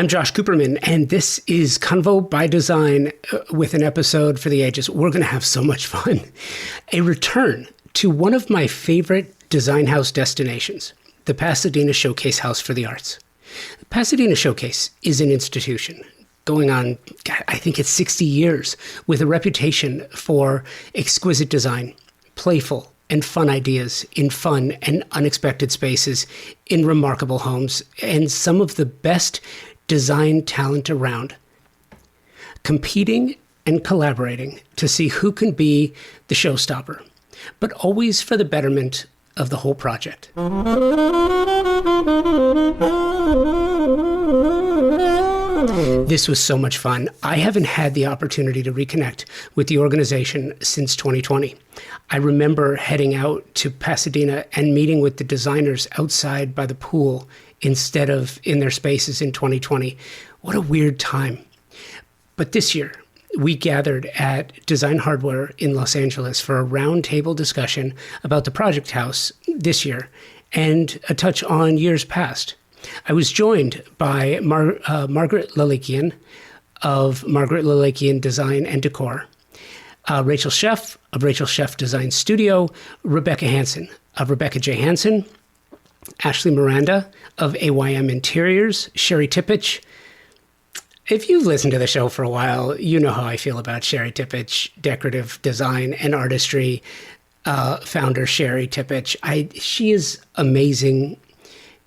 I'm Josh Cooperman, and this is Convo by Design with an episode for the ages. We're going to have so much fun. A return to one of my favorite design house destinations, the Pasadena Showcase House for the Arts. The Pasadena Showcase is an institution going on, I think it's 60 years, with a reputation for exquisite design, playful and fun ideas in fun and unexpected spaces, in remarkable homes, and some of the best design talent around, competing and collaborating to see who can be the showstopper, but always for the betterment of the whole project. This was so much fun. I haven't had the opportunity to reconnect with the organization since 2020. I remember heading out to Pasadena and meeting with the designers outside by the pool instead of in their spaces in 2020. What a weird time. But this year, we gathered at Design Hardware in Los Angeles for a roundtable discussion about the project house this year and a touch on years past. I was joined by Margaret Lalikian of Margaret Lalikian Design and Decor, Rachel Scheff of Rachel Scheff Design Studio, Rebecca Hansen of Rebecca J. Hansen, Ashleigh Miranda of AYM Interiors, Shari Tipich. If you've listened to the show for a while, you know how I feel about Shari Tipich, Decorative Design and Artistry founder Shari Tipich. She is amazing.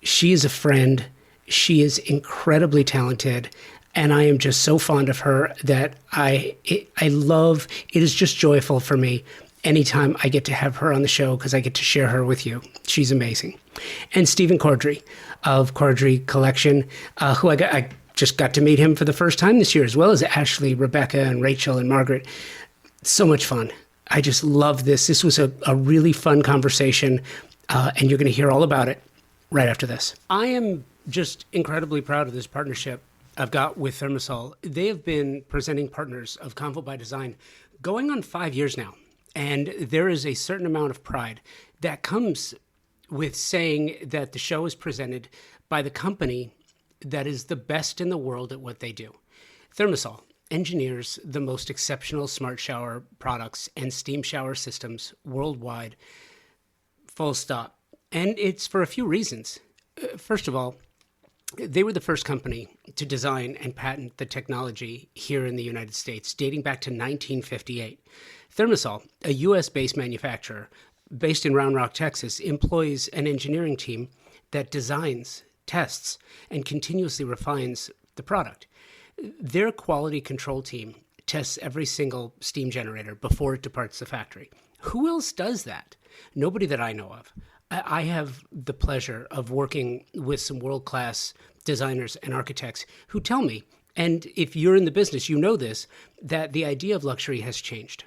She is a friend. She is incredibly talented. And I am just so fond of her that I love, it is just joyful for me anytime I get to have her on the show because I get to share her with you. She's amazing. And Stephen Cordrey of Cordrey Collection, who I just got to meet him for the first time this year, as well as Ashleigh, Rebecca, and Rachel, and Margaret. So much fun. I just love this. This was a really fun conversation, and you're going to hear all about it right after this. I am just incredibly proud of this partnership I've got with Thermosol. They have been presenting partners of Convo by Design going on 5 years now. And there is a certain amount of pride that comes with saying that the show is presented by the company that is the best in the world at what they do. Thermosol engineers the most exceptional smart shower products and steam shower systems worldwide, full stop. And it's for a few reasons. First of all, they were the first company to design and patent the technology here in the United States, dating back to 1958. Thermosol, a U.S.-based manufacturer based in Round Rock, Texas, employs an engineering team that designs, tests, and continuously refines the product. Their quality control team tests every single steam generator before it departs the factory. Who else does that? Nobody that I know of. I have the pleasure of working with some world-class designers and architects who tell me, and if you're in the business, you know this, that the idea of luxury has changed,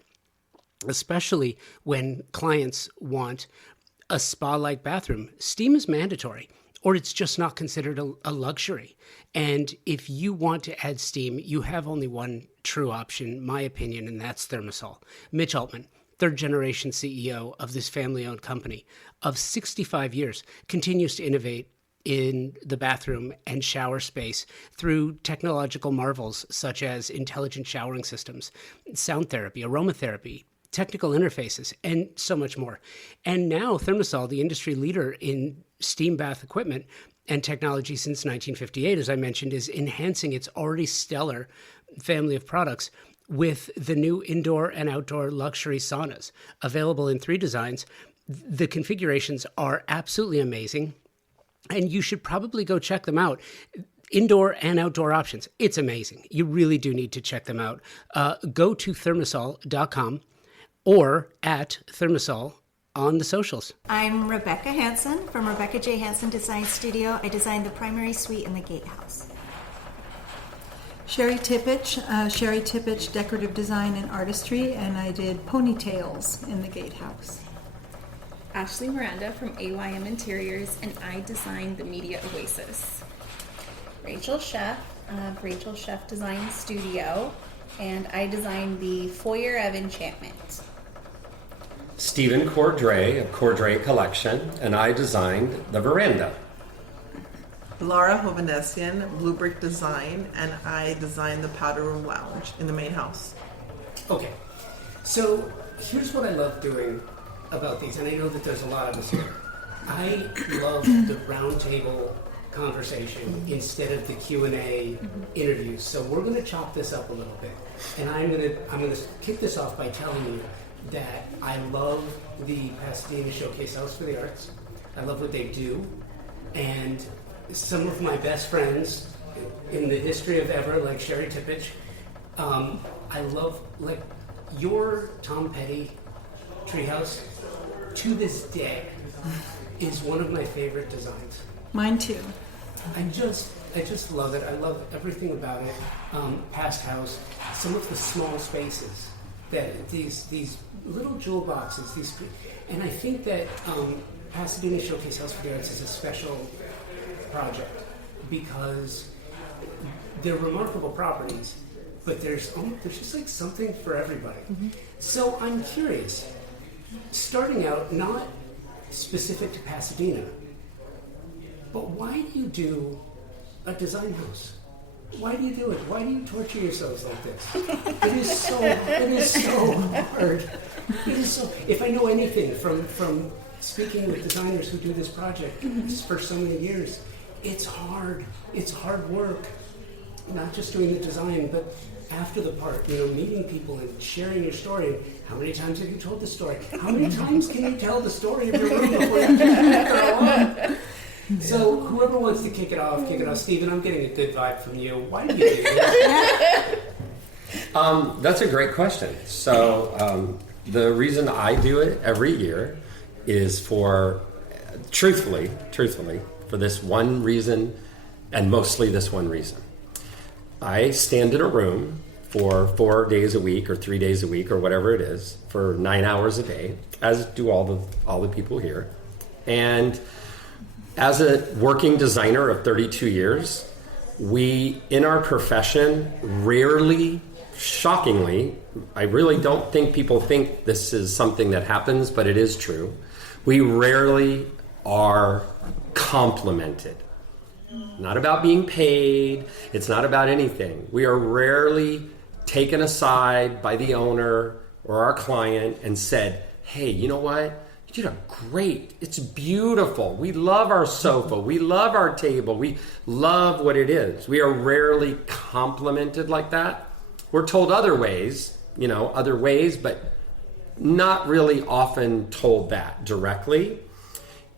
especially when clients want a spa-like bathroom. Steam is mandatory, or it's just not considered a luxury. And if you want to add steam, you have only one true option, my opinion, and that's Thermosol. Mitch Altman, third-generation CEO of this family-owned company of 65 years, continues to innovate in the bathroom and shower space through technological marvels such as intelligent showering systems, sound therapy, aromatherapy, technical interfaces, and so much more. And now Thermosol, the industry leader in steam bath equipment and technology since 1958, as I mentioned, is enhancing its already stellar family of products with the new indoor and outdoor luxury saunas, available in 3 designs. The configurations are absolutely amazing, and you should probably go check them out. Indoor and outdoor options. It's amazing. You really do need to check them out. Go to thermosol.com or at Thermosol on the socials. I'm Rebecca Hansen from Rebecca J. Hansen Design Studio. I designed the primary suite in the gatehouse. Shari Tipich, Decorative Design and Artistry, and I did ponytails in the gatehouse. Ashleigh Miranda from AYM Interiors, and I designed the Media Oasis. Rachel Scheff of Rachel Scheff Design Studio, and I designed the Foyer of Enchantment. Stephen Cordrey of Cordrey Collection, and I designed the veranda. Laura Hovanesian, Blue Brick Design, and I designed the Powder Room Lounge in the main house. Okay, so here's what I love doing about these, and I know that there's a lot of us here. I love the roundtable conversation instead of the Q&A interviews. So we're going to chop this up a little bit, and I'm going to kick this off by telling you that I love the Pasadena Showcase House for the Arts. I love what they do, and some of my best friends in the history of ever, like Shari Tipich, I love, like, your Tom Petty treehouse, to this day, is one of my favorite designs. Mine too. I just love it. I love everything about it. Past house, some of the small spaces, that these little jewel boxes, and I think that Pasadena Showcase House for the Arts is a special project because they're remarkable properties, but there's just like something for everybody. So I'm curious, starting out, not specific to Pasadena, but why do you do a design house? Why do you do it? Why do you torture yourselves like this? It is so hard. It is so. If I know anything from speaking with designers who do this project for so many years, it's hard. It's hard work. Not just doing the design, but after the part, meeting people and sharing your story. How many times have you told the story? How many times can you tell the story of your room before you just go? So whoever wants to kick it off. Stephen, I'm getting a good vibe from you. Why do you do this? That's a great question. So the reason I do it every year is for, truthfully, for this one reason, and mostly this one reason. I stand in a room for 4 days a week or 3 days a week or whatever it is for 9 hours a day, as do all the people here. And as a working designer of 32 years, we, in our profession, rarely, shockingly, I really don't think people think this is something that happens, but it is true. We rarely are complimented. Not about being paid. It's not about anything. We are rarely taken aside by the owner or our client and said, hey, you know what? You did a great. It's beautiful. We love our sofa. We love our table. We love what it is. We are rarely complimented like that. We're told other ways, but not really often told that directly.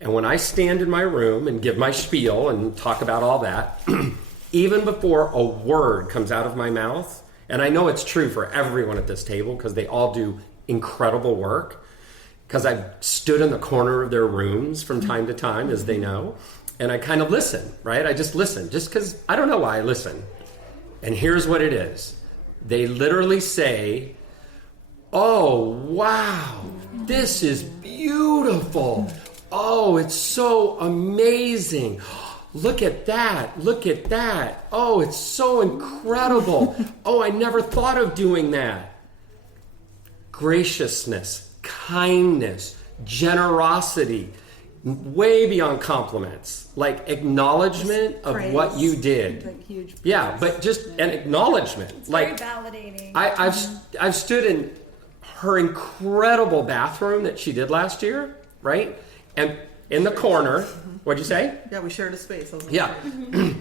And when I stand in my room and give my spiel and talk about all that, even before a word comes out of my mouth, and I know it's true for everyone at this table because they all do incredible work, because I've stood in the corner of their rooms from time to time, as they know, and I kind of listen, right? I just listen, just because I don't know why I listen. And here's what it is. They literally say, oh, wow, this is beautiful. Oh, it's so amazing. Look at that. Look at that. Oh, it's so incredible. Oh, I never thought of doing that. Graciousness, kindness, generosity, way beyond compliments, like acknowledgement of praise. What you did. Like huge praise. Yeah, but just an acknowledgement. It's like very validating. I've stood in her incredible bathroom that she did last year, right? And in the corner, what'd you say? Yeah, we shared a space. Yeah.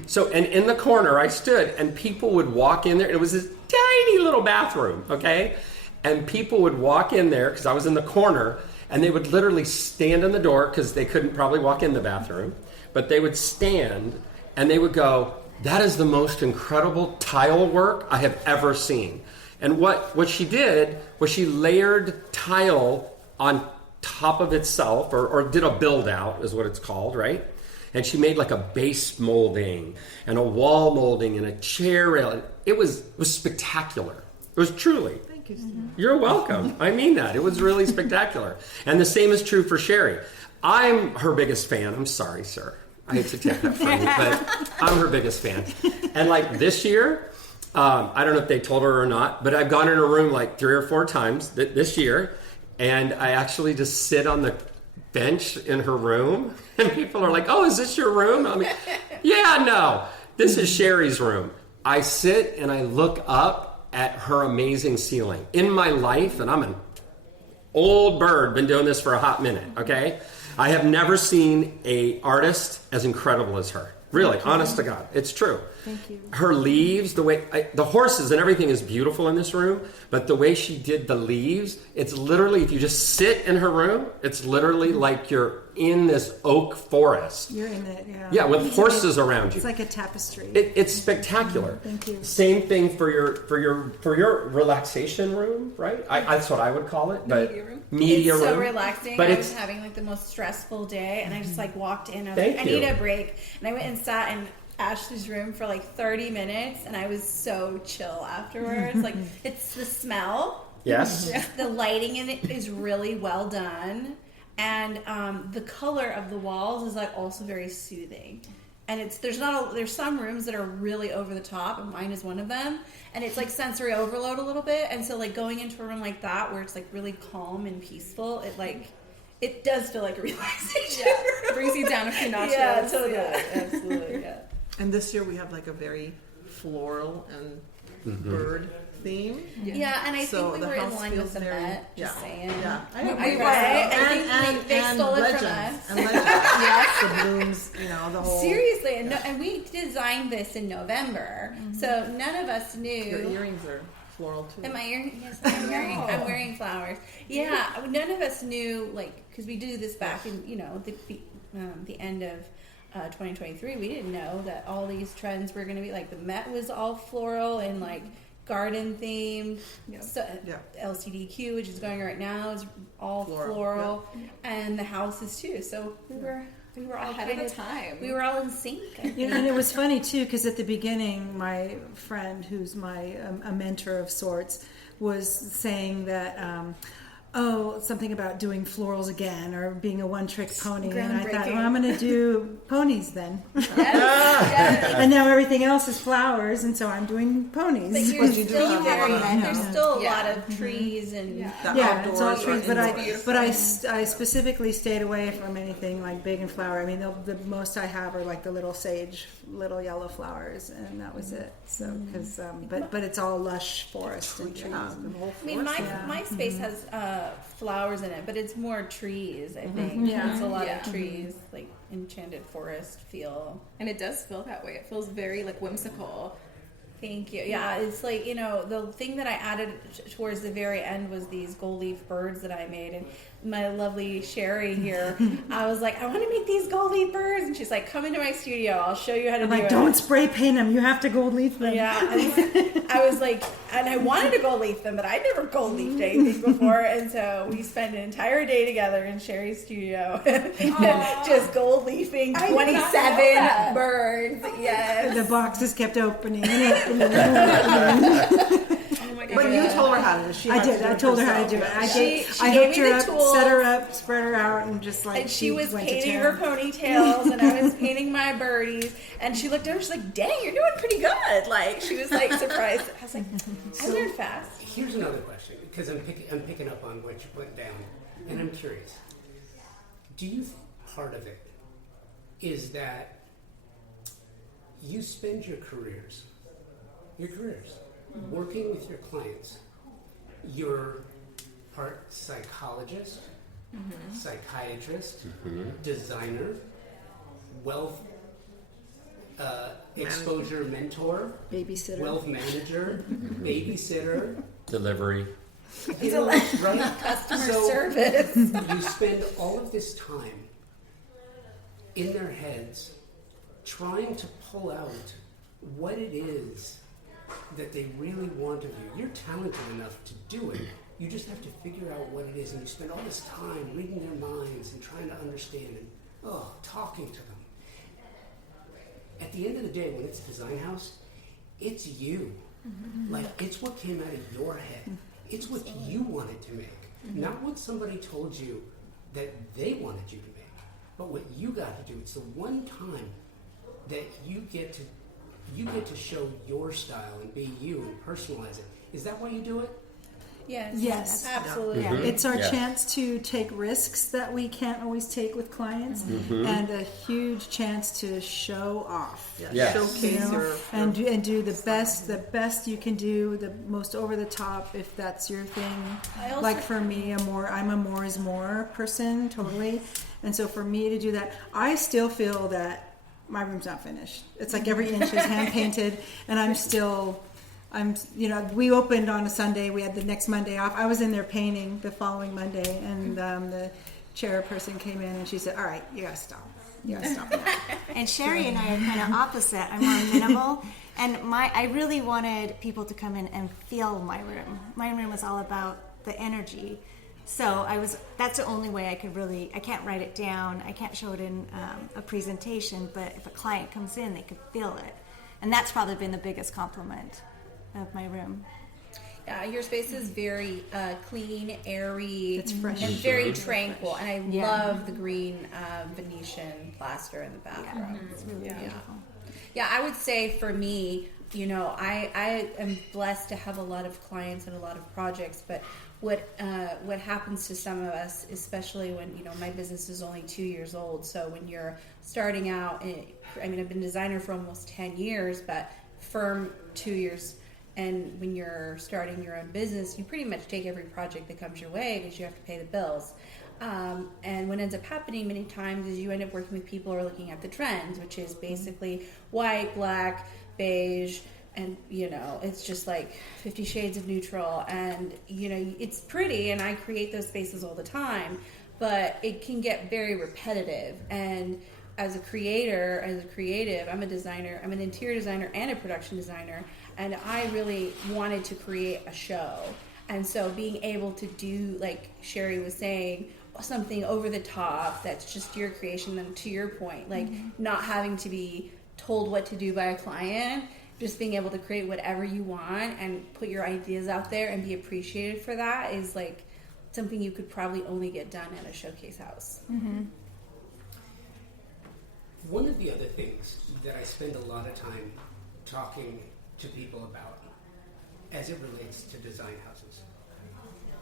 So, and in the corner I stood, and people would walk in there. It was this tiny little bathroom, okay? And people would walk in there, because I was in the corner, and they would literally stand in the door, because they couldn't probably walk in the bathroom, but they would stand, and they would go, that is the most incredible tile work I have ever seen. And what she did was she layered tile on top of itself, or did a build out is what it's called, right? And she made like a base molding and a wall molding and a chair rail. It was spectacular. It was truly. Thank you, Steve. You're welcome. I mean that. It was really spectacular. And the same is true for Shari. I'm her biggest fan. I'm sorry, sir. I hate to take that from you, but I'm her biggest fan. And like this year, I don't know if they told her or not, but I've gone in her room like 3 or 4 times this year. And I actually just sit on the bench in her room, and people are like, "Oh, is this your room?" I mean, Yeah, no. This is Shari's room. I sit and I look up at her amazing ceiling. In my life, and I'm an old bird, been doing this for a hot minute, okay? I have never seen a artist as incredible as her. Really, honest to God. It's true. Thank you. Her leaves, the horses and everything is beautiful in this room, but the way she did the leaves, it's literally, if you just sit in her room, it's literally like you're in this oak forest. You're in it, yeah. Yeah, with horses around you. It's like a tapestry. It's spectacular. Thank you. Same thing for your relaxation room, right? That's what I would call it. But media It's room. so relaxing. But I it's was having like the most stressful day, and I just like walked in. I was Thank like, I you. need a break, and I went and sat in Ashleigh's room for like 30 minutes, and I was so chill afterwards. Like it's the smell. yes. The lighting in it is really well done, and the color of the walls is like also very soothing. And there's some rooms that are really over the top, and mine is one of them. And it's like sensory overload a little bit, and so like going into a room like that where it's like really calm and peaceful, it does feel like a relaxation. Yeah. Brings you down a few notches. Yeah, totally. Yeah. Absolutely. Yeah. And this year we have like a very floral and bird theme. Yeah, and I So think we the were in house line feels with the very- Met. Just yeah. saying. Yeah, I Right? agree. I think they stole it from legends. us. And legends. Yes, the blooms, the whole. Seriously, and we designed this in November, so none of us Your knew. earrings are floral too. Am I earring? Yes, I'm wearing flowers. Yeah, none of us knew, like, because we do this back in, the end of 2023. We didn't know that all these trends were going to be like the Met was all floral and like garden themed. Yeah. So Yeah. LCDQ, which is going right now, is all floral, and the houses too. So we were all Ahead kind of the time. We were all in sync. I think. And it was funny too, because at the beginning, my friend, who's my a mentor of sorts, was saying that something about doing florals again or being a one-trick pony, and I thought, well, I'm going to do ponies then. Yes. And now everything else is flowers, and so I'm doing ponies. But you're still have there's still a Yeah. lot of trees and Yeah, it's all outdoors trees, or but indoors. I specifically stayed away from anything like big and flower. I mean, the most I have are like the little sage, little yellow flowers, and that was it. So, because but it's all lush forest and trees. Yeah, the whole I mean, my space has flowers in it, but it's more trees. I think Yeah. it's a lot Yeah. of trees, like enchanted forest feel. And it does feel that way. It feels very like whimsical. Thank you. Yeah, it's like, the thing that I added towards the very end was these gold leaf birds that I made. And my lovely Shari here, I was like, I want to make these gold leaf birds. And she's like, come into my studio. I'll show you how to I'm do like, it. don't spray paint them. You have to gold leaf them. Yeah, I was like, and I wanted to gold leaf them, but I'd never gold leafed anything before, and so we spent an entire day together in Shari's studio, just gold leafing I did not know 27 that. birds. Yes. The boxes kept opening and opening and opening. Oh my god. But you told her how to do it. She I had to did. do I it told her how to herself. do it. She I gave hooked me her the up, tools. set her up, spread her out, and just like And she was went to painting town. her ponytails, and I was painting my birdies. And she looked over, she's like, "Dang, you're doing pretty good!" Like she was like surprised. I was like, "I learned fast." Here's another question, because I'm picking up on what you put down, and I'm curious. Do you think part of it is that you spend your careers working with your clients? You're part psychologist, psychiatrist, designer, wealth exposure mentor, Babysitter. wealth manager, babysitter, Delivery. right? Customer So- service. You spend all of this time in their heads trying to pull out what it is that they really want of you. You're talented enough to do it. You just have to figure out what it is, and you spend all this time reading their minds and trying to understand and talking to them. At the end of the day, when it's Design House, it's you. Like, it's what came out of your head. It's what you wanted to make, not what somebody told you that they wanted you to make, but what you got to do. It's the one time that you get to show your style and be you and personalize it. Is that why you do it? Yes. Absolutely. Yeah. It's our Yeah. chance to take risks that we can't always take with clients, and a huge chance to show off. Yeah, Yes. showcase your And do the best you can do, the most over the top if that's your thing. I also- Like for me, I'm a more is more person, totally. And so for me to do that, I still feel that my room's not finished. It's like every inch is hand painted, and we opened on a Sunday. We had the next Monday off. I was in there painting the following Monday, and the chairperson came in and she said, "All right, you gotta stop. You gotta stop now." And Shari and I are kind of opposite. I'm more minimal, and I really wanted people to come in and feel my room. My room was all about the energy. So that's the only way I could really, I can't write it down, I can't show it in a presentation, but if a client comes in, they could feel it. And that's probably been the biggest compliment of my room. Yeah, your space is very clean, airy, It's fresh. and very tranquil. And I Yeah. love the green Venetian plaster in the bathroom. It's really beautiful. Yeah, I would say for me, I am blessed to have a lot of clients and a lot of projects, but what happens to some of us, especially when my business is only 2 years old, so when you're starting out, I've been a designer for almost 10 years, but firm 2 years, and when you're starting your own business, you pretty much take every project that comes your way because you have to pay the bills. And what ends up happening many times is you end up working with people who are looking at the trends, which is basically white, black, beige, and it's just like 50 shades of neutral, and it's pretty, and I create those spaces all the time, but it can get very repetitive. And as a creative, I'm a designer, I'm an interior designer and a production designer, and I really wanted to create a show. And so being able to do, like Shari was saying, something over the top that's just your creation, and to your point, like not having to be told what to do by a client, just being able to create whatever you want and put your ideas out there and be appreciated for that is like something you could probably only get done at a showcase house. One of the other things that I spend a lot of time talking to people about as it relates to design houses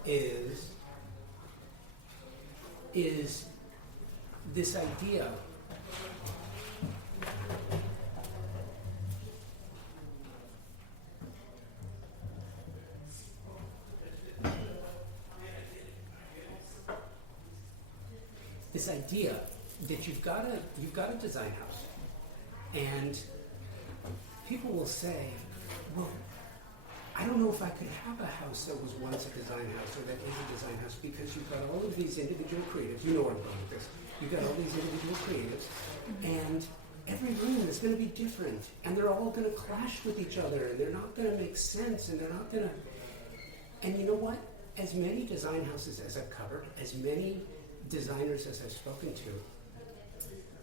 is this idea that you've got a design house, and people will say, well, I don't know if I could have a house that was once a design house or that is a design house, because you've got all of these individual creatives. You know where I'm going with this. You've got all these individual creatives, and every room is going to be different, and they're all going to clash with each other, and they're not going to make sense, and they're not going to... And you know what? As many design houses as I've covered, as many designers as I've spoken to,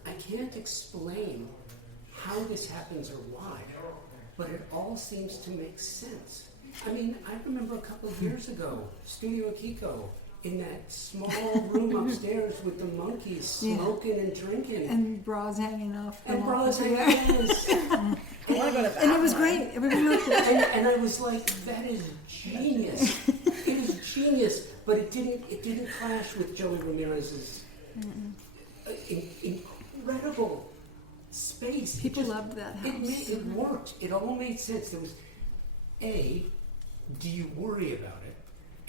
I can't explain how this happens or why, but it all seems to make sense. I mean, I remember a couple of years ago, Studio Akiko, in that small room upstairs with the monkeys smoking and drinking. And bras hanging off. the And wall. bras hanging off. And it was great. It was really cool. And I was like, that is genius. It is genius. But it didn't clash with Joey Ramirez's incredible space. People loved that house. It worked. It all made sense. There was A, do you worry about it?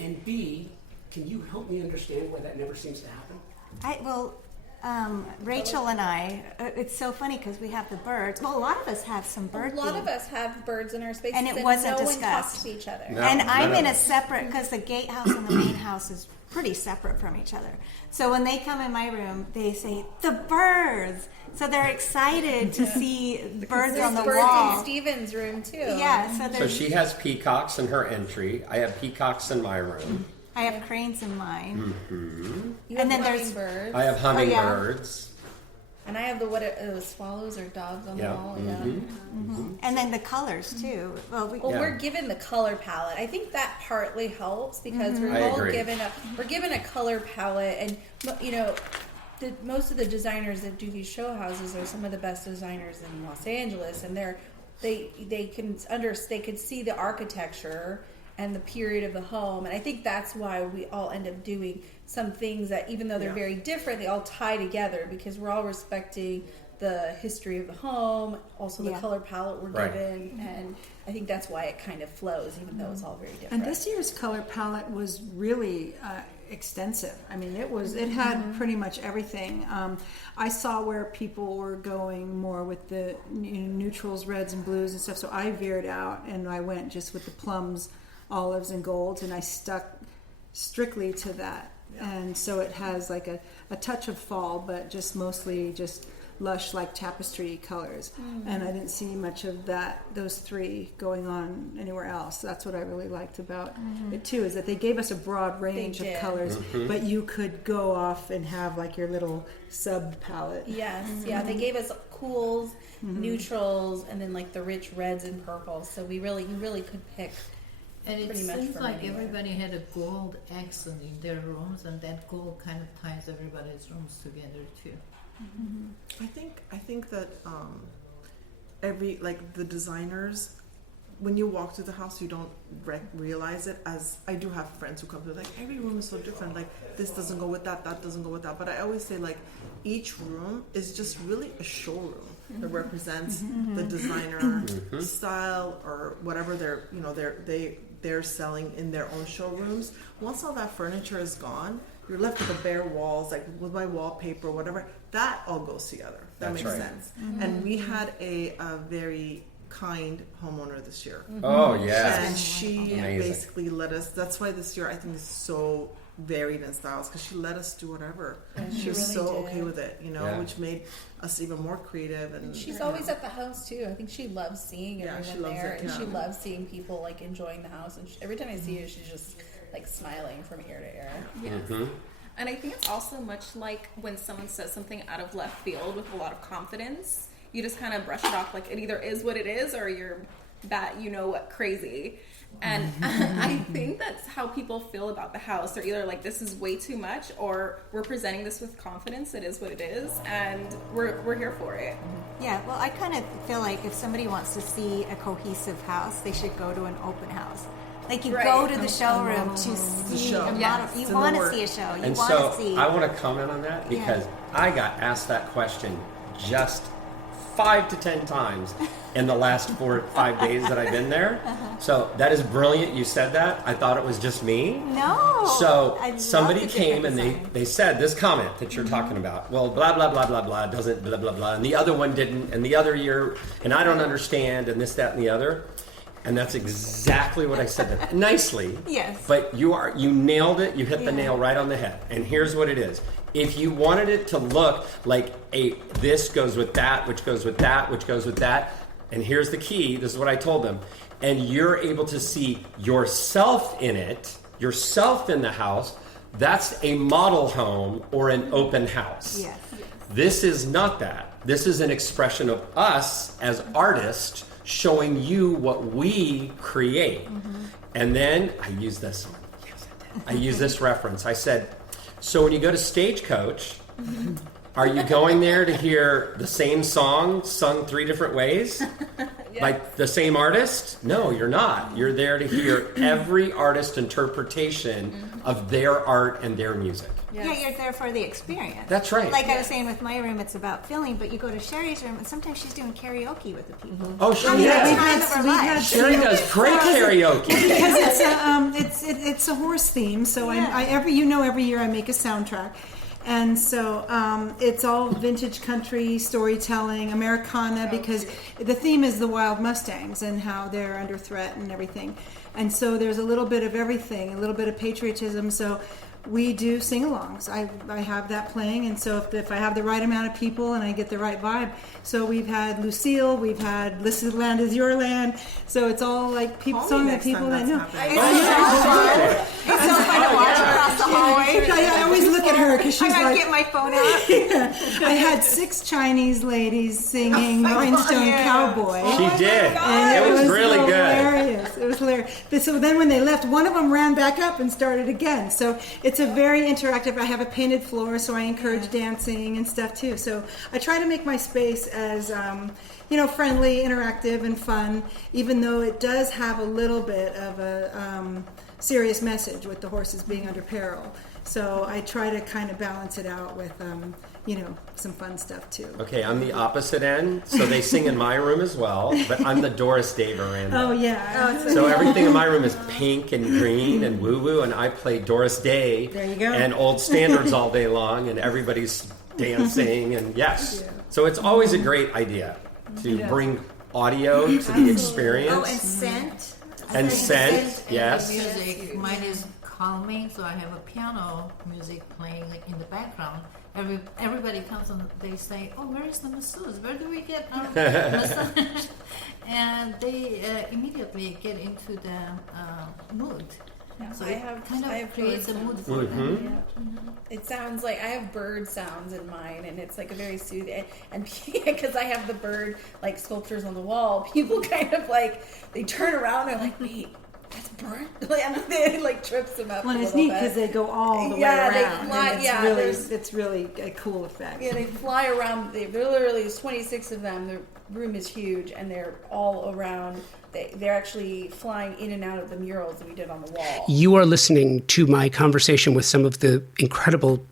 And B, can you help me understand why that never seems to happen? Rachel and I, it's so funny because we have the birds. Well, a lot of us have some bird A lot theme. of us have birds in our spaces, And it wasn't no one discussed. talks to each other. No. And I'm none in of a us. separate, because the gatehouse and the main house is pretty separate from each other. So when they come in my room, they say, the birds. So they're excited to see birds There's on the birds wall. in Steven's room too. Yeah, so So there's, she has peacocks in her entry. I have peacocks in my room. I have cranes in mine. You And have then there's- hummingbirds. I have hummingbirds. And I have the swallows or dogs on the Yeah. wall. And then the colors too. Well, Well, Yeah. we're given the color palette. I think that partly helps because I we're all agree. given a color palette, and most of the designers that do these show houses are some of the best designers in Los Angeles, and they can see the architecture and the period of the home. And I think that's why we all end up doing some things that, even though they're very different, they all tie together because we're all respecting the history of the home, also the color palette we're given, and I think that's why it kind of flows, even though it's all very different. And this year's color palette was really extensive. I mean, it had pretty much everything. I saw where people were going more with the neutrals, reds and blues and stuff, so I veered out and I went just with the plums, olives and golds, and I stuck strictly to that. And so it has like a touch of fall, but just mostly just lush like tapestry colors. And I didn't see much of those three going on anywhere else. That's what I really liked about it too, is that they gave us a broad range of colors, but you could go off and have like your little sub palette. Yes, they gave us cools, neutrals, and then like the rich reds and purples. So you really could pick. And it pretty much seems from like anywhere. everybody had a gold accent in their rooms, and that gold kind of ties everybody's rooms together too. I think that every, like, the designers, when you walk through the house, you don't realize it. As I do have friends who come to, like, every room is so different. Like, this doesn't go with that doesn't go with that. But I always say, like, each room is just really a showroom that represents the designer style or whatever they're selling in their own showrooms. Once all that furniture is gone, you're left with the bare walls, like with my wallpaper, whatever. That all goes together. That makes sense. And we had a very kind homeowner this year. Oh, yeah. And she Amazing. basically let us, that's why this year I think is so varied in styles, because she let us do whatever. She was really so did. okay with it, which made us even more creative. And She's always at the house too. I think she loves seeing Yeah, everyone she loves there, it, and yeah. she loves seeing people like enjoying the house. And every time I see her, she's just like smiling from ear to ear. Yes. And I think it's also much like when someone says something out of left field with a lot of confidence, you just kind of brush it off like it either is what it is or you're crazy. And I think that's how people feel about the house. They're either like, this is way too much, or we're presenting this with confidence. It is what it is, and we're here for it. Yeah, well, I kind of feel like if somebody wants to see a cohesive house, they should go to an open house. Like, you go to the showroom to see show. a model. Yes. You It's in want the to work. see a show. You And want so to see. I want to comment on that because I got asked that question just 5 to 10 times in the last 4 or 5 days that I've been there. So that is brilliant. You said that. I thought it was just me. No. So I love somebody the came different and design. they said this comment that you're talking about. Well, blah, blah, blah, blah, blah, doesn't blah, blah, blah. And the other one didn't. And the other year, and I don't understand, and this, that, and the other. And that's exactly what I said. Nicely. Yes. But you nailed it. You hit the nail right on the head. And here's what it is. If you wanted it to look like this goes with that, which goes with that, which goes with that, and here's the key, this is what I told them, and you're able to see yourself in it, yourself in the house, that's a model home or an open house. Yes. This is not that. This is an expression of us as artists showing you what we create. And then I use this. Yes, I did. I use this reference. I said, so when you go to Stagecoach, are you going there to hear the same song sung 3 different ways? Like the same artist? No, you're not. You're there to hear every artist's interpretation of their art and their music. Yeah, you're there for the experience. That's right. Like I was saying with my room, it's about feeling, but you go to Sherry's room, and sometimes she's doing karaoke with the people. Oh, she I mean, that's is. time of her life. Sherry does great karaoke. Because it's a horse theme, so every year I make a soundtrack, and so it's all vintage country storytelling, Americana, because the theme is the wild Mustangs and how they're under threat and everything, and so there's a little bit of everything, a little bit of patriotism. So we do sing-alongs. I have that playing, and so if I have the right amount of people and I get the right vibe. So we've had Lucille, we've had This Land Is Your Land. So it's all like songs that people that know. It's so fun to watch across the hallway. I always look at her because she's I like, get my phone out. I had 6 Chinese ladies singing Rhinestone Cowboy. She did. And It was really good. hilarious. It was hilarious. But so then when they left, one of them ran back up and started again. So it's a very interactive. I have a painted floor, so I encourage dancing and stuff too. So I try to make my space as friendly, interactive, and fun, even though it does have a little bit of a serious message with the horses being under peril. So I try to kind of balance it out with, some fun stuff too. Okay, I'm the opposite end, so they sing in my room as well, but I'm the Doris Day Miranda. Oh, yeah. So everything in my room is pink and green and woo-woo, and I play Doris Day There you go. and old standards all day long, and everybody's dancing, and yes. So it's always a great idea to bring audio to the experience. Oh, and scent. And scent, yes. Music, mine is calming, so I have a piano music playing in the background. Everybody comes and they say, "Oh, where is the masseuse? Where do we get our massage?" And they immediately get into the mood. So it kind of creates a mood for them. It sounds like I have bird sounds in mine, and it's like a very soothing. And because I have the bird like sculptures on the wall, people kind of they turn around and they're like, "Wait, that's a bird?" And they like trips them up. Well, a it's little neat bit. because they go all the way Yeah, they around. fly- and yeah, it's really a cool effect. Yeah, they fly around. They're literally, there's 26 of them. The room is huge, and they're all around. They're actually flying in and out of the murals that we did on the wall. You are listening to my conversation with some of the incredible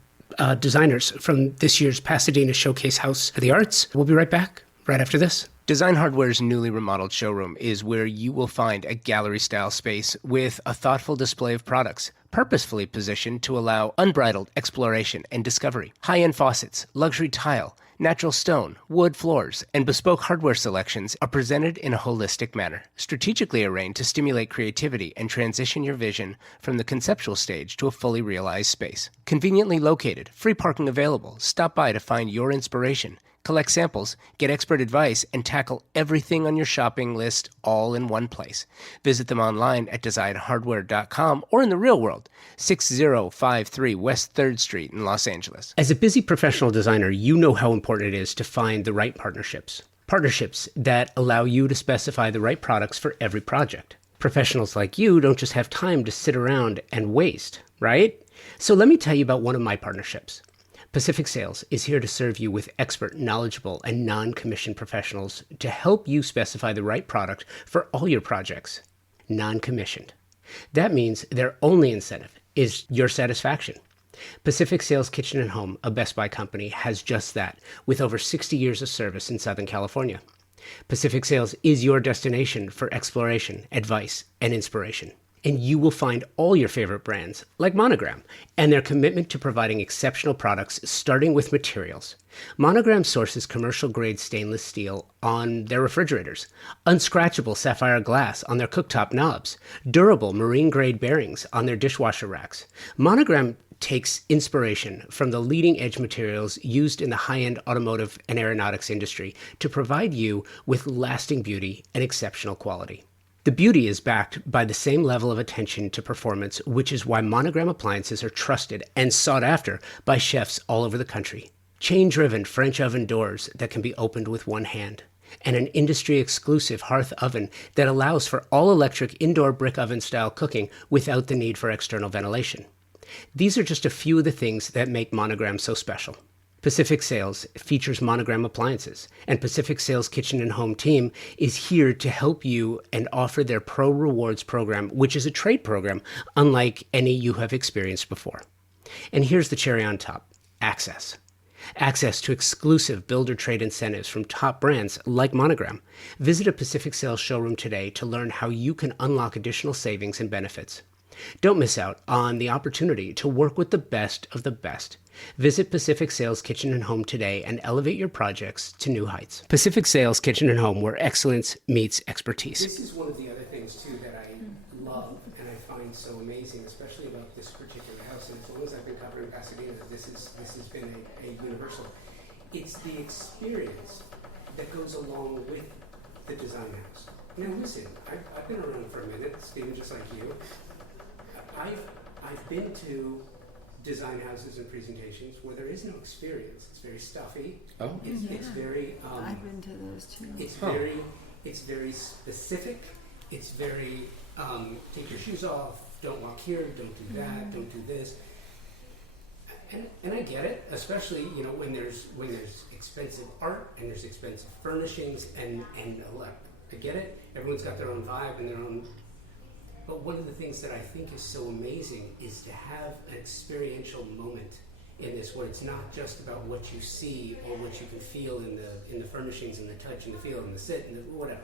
designers from this year's Pasadena Showcase House of the Arts. We'll be right back, right after this. Design Hardware's newly remodeled showroom is where you will find a gallery-style space with a thoughtful display of products, purposefully positioned to allow unbridled exploration and discovery. High-end faucets, luxury tile, natural stone, wood floors, and bespoke hardware selections are presented in a holistic manner, strategically arranged to stimulate creativity and transition your vision from the conceptual stage to a fully realized space. Conveniently located, free parking available. Stop by to find your inspiration. Collect samples, get expert advice, and tackle everything on your shopping list all in one place. Visit them online at designhardware.com or in the real world, 6053 West 3rd Street in Los Angeles. As a busy professional designer, you know how important it is to find the right partnerships. Partnerships that allow you to specify the right products for every project. Professionals like you don't just have time to sit around and waste, right? So let me tell you about one of my partnerships. Pacific Sales is here to serve you with expert, knowledgeable, and non-commissioned professionals to help you specify the right product for all your projects. Non-commissioned. That means their only incentive is your satisfaction. Pacific Sales Kitchen and Home, a Best Buy company, has just that, with over 60 years of service in Southern California. Pacific Sales is your destination for exploration, advice, and inspiration. And you will find all your favorite brands, like Monogram, and their commitment to providing exceptional products, starting with materials. Monogram sources commercial-grade stainless steel on their refrigerators, unscratchable sapphire glass on their cooktop knobs, durable marine-grade bearings on their dishwasher racks. Monogram takes inspiration from the leading-edge materials used in the high-end automotive and aeronautics industry to provide you with lasting beauty and exceptional quality. The beauty is backed by the same level of attention to performance, which is why Monogram appliances are trusted and sought after by chefs all over the country. Chain-driven French oven doors that can be opened with one hand, and an industry-exclusive hearth oven that allows for all-electric indoor brick oven-style cooking without the need for external ventilation. These are just a few of the things that make Monogram so special. Pacific Sales features Monogram appliances, and Pacific Sales Kitchen and Home team is here to help you and offer their Pro Rewards program, which is a trade program unlike any you have experienced before. And here's the cherry on top, access. Access to exclusive builder trade incentives from top brands like Monogram. Visit a Pacific Sales showroom today to learn how you can unlock additional savings and benefits. Don't miss out on the opportunity to work with the best of the best. Visit Pacific Sales Kitchen and Home today and elevate your projects to new heights. Pacific Sales Kitchen and Home, where excellence meets expertise. This is one of the other things, too, that I love and I find so amazing, especially about this particular house. And as long as I've been covering Pasadena, this has been a universal. It's the experience that goes along with the design house. Now, listen, I've been around for a minute, Stephen, just like you. I've been to design houses and presentations where there is no experience. It's very stuffy. Oh, It's very. I've been to those too. It's very specific. It's very take your shoes off. Don't walk here. Don't do that. Don't do this. And I get it, especially when there's expensive art and there's expensive furnishings and I get it. Everyone's got their own vibe and their own. But one of the things that I think is so amazing is to have an experiential moment in this, where it's not just about what you see or what you can feel in the furnishings and the touch and the feel and the sit and the whatever.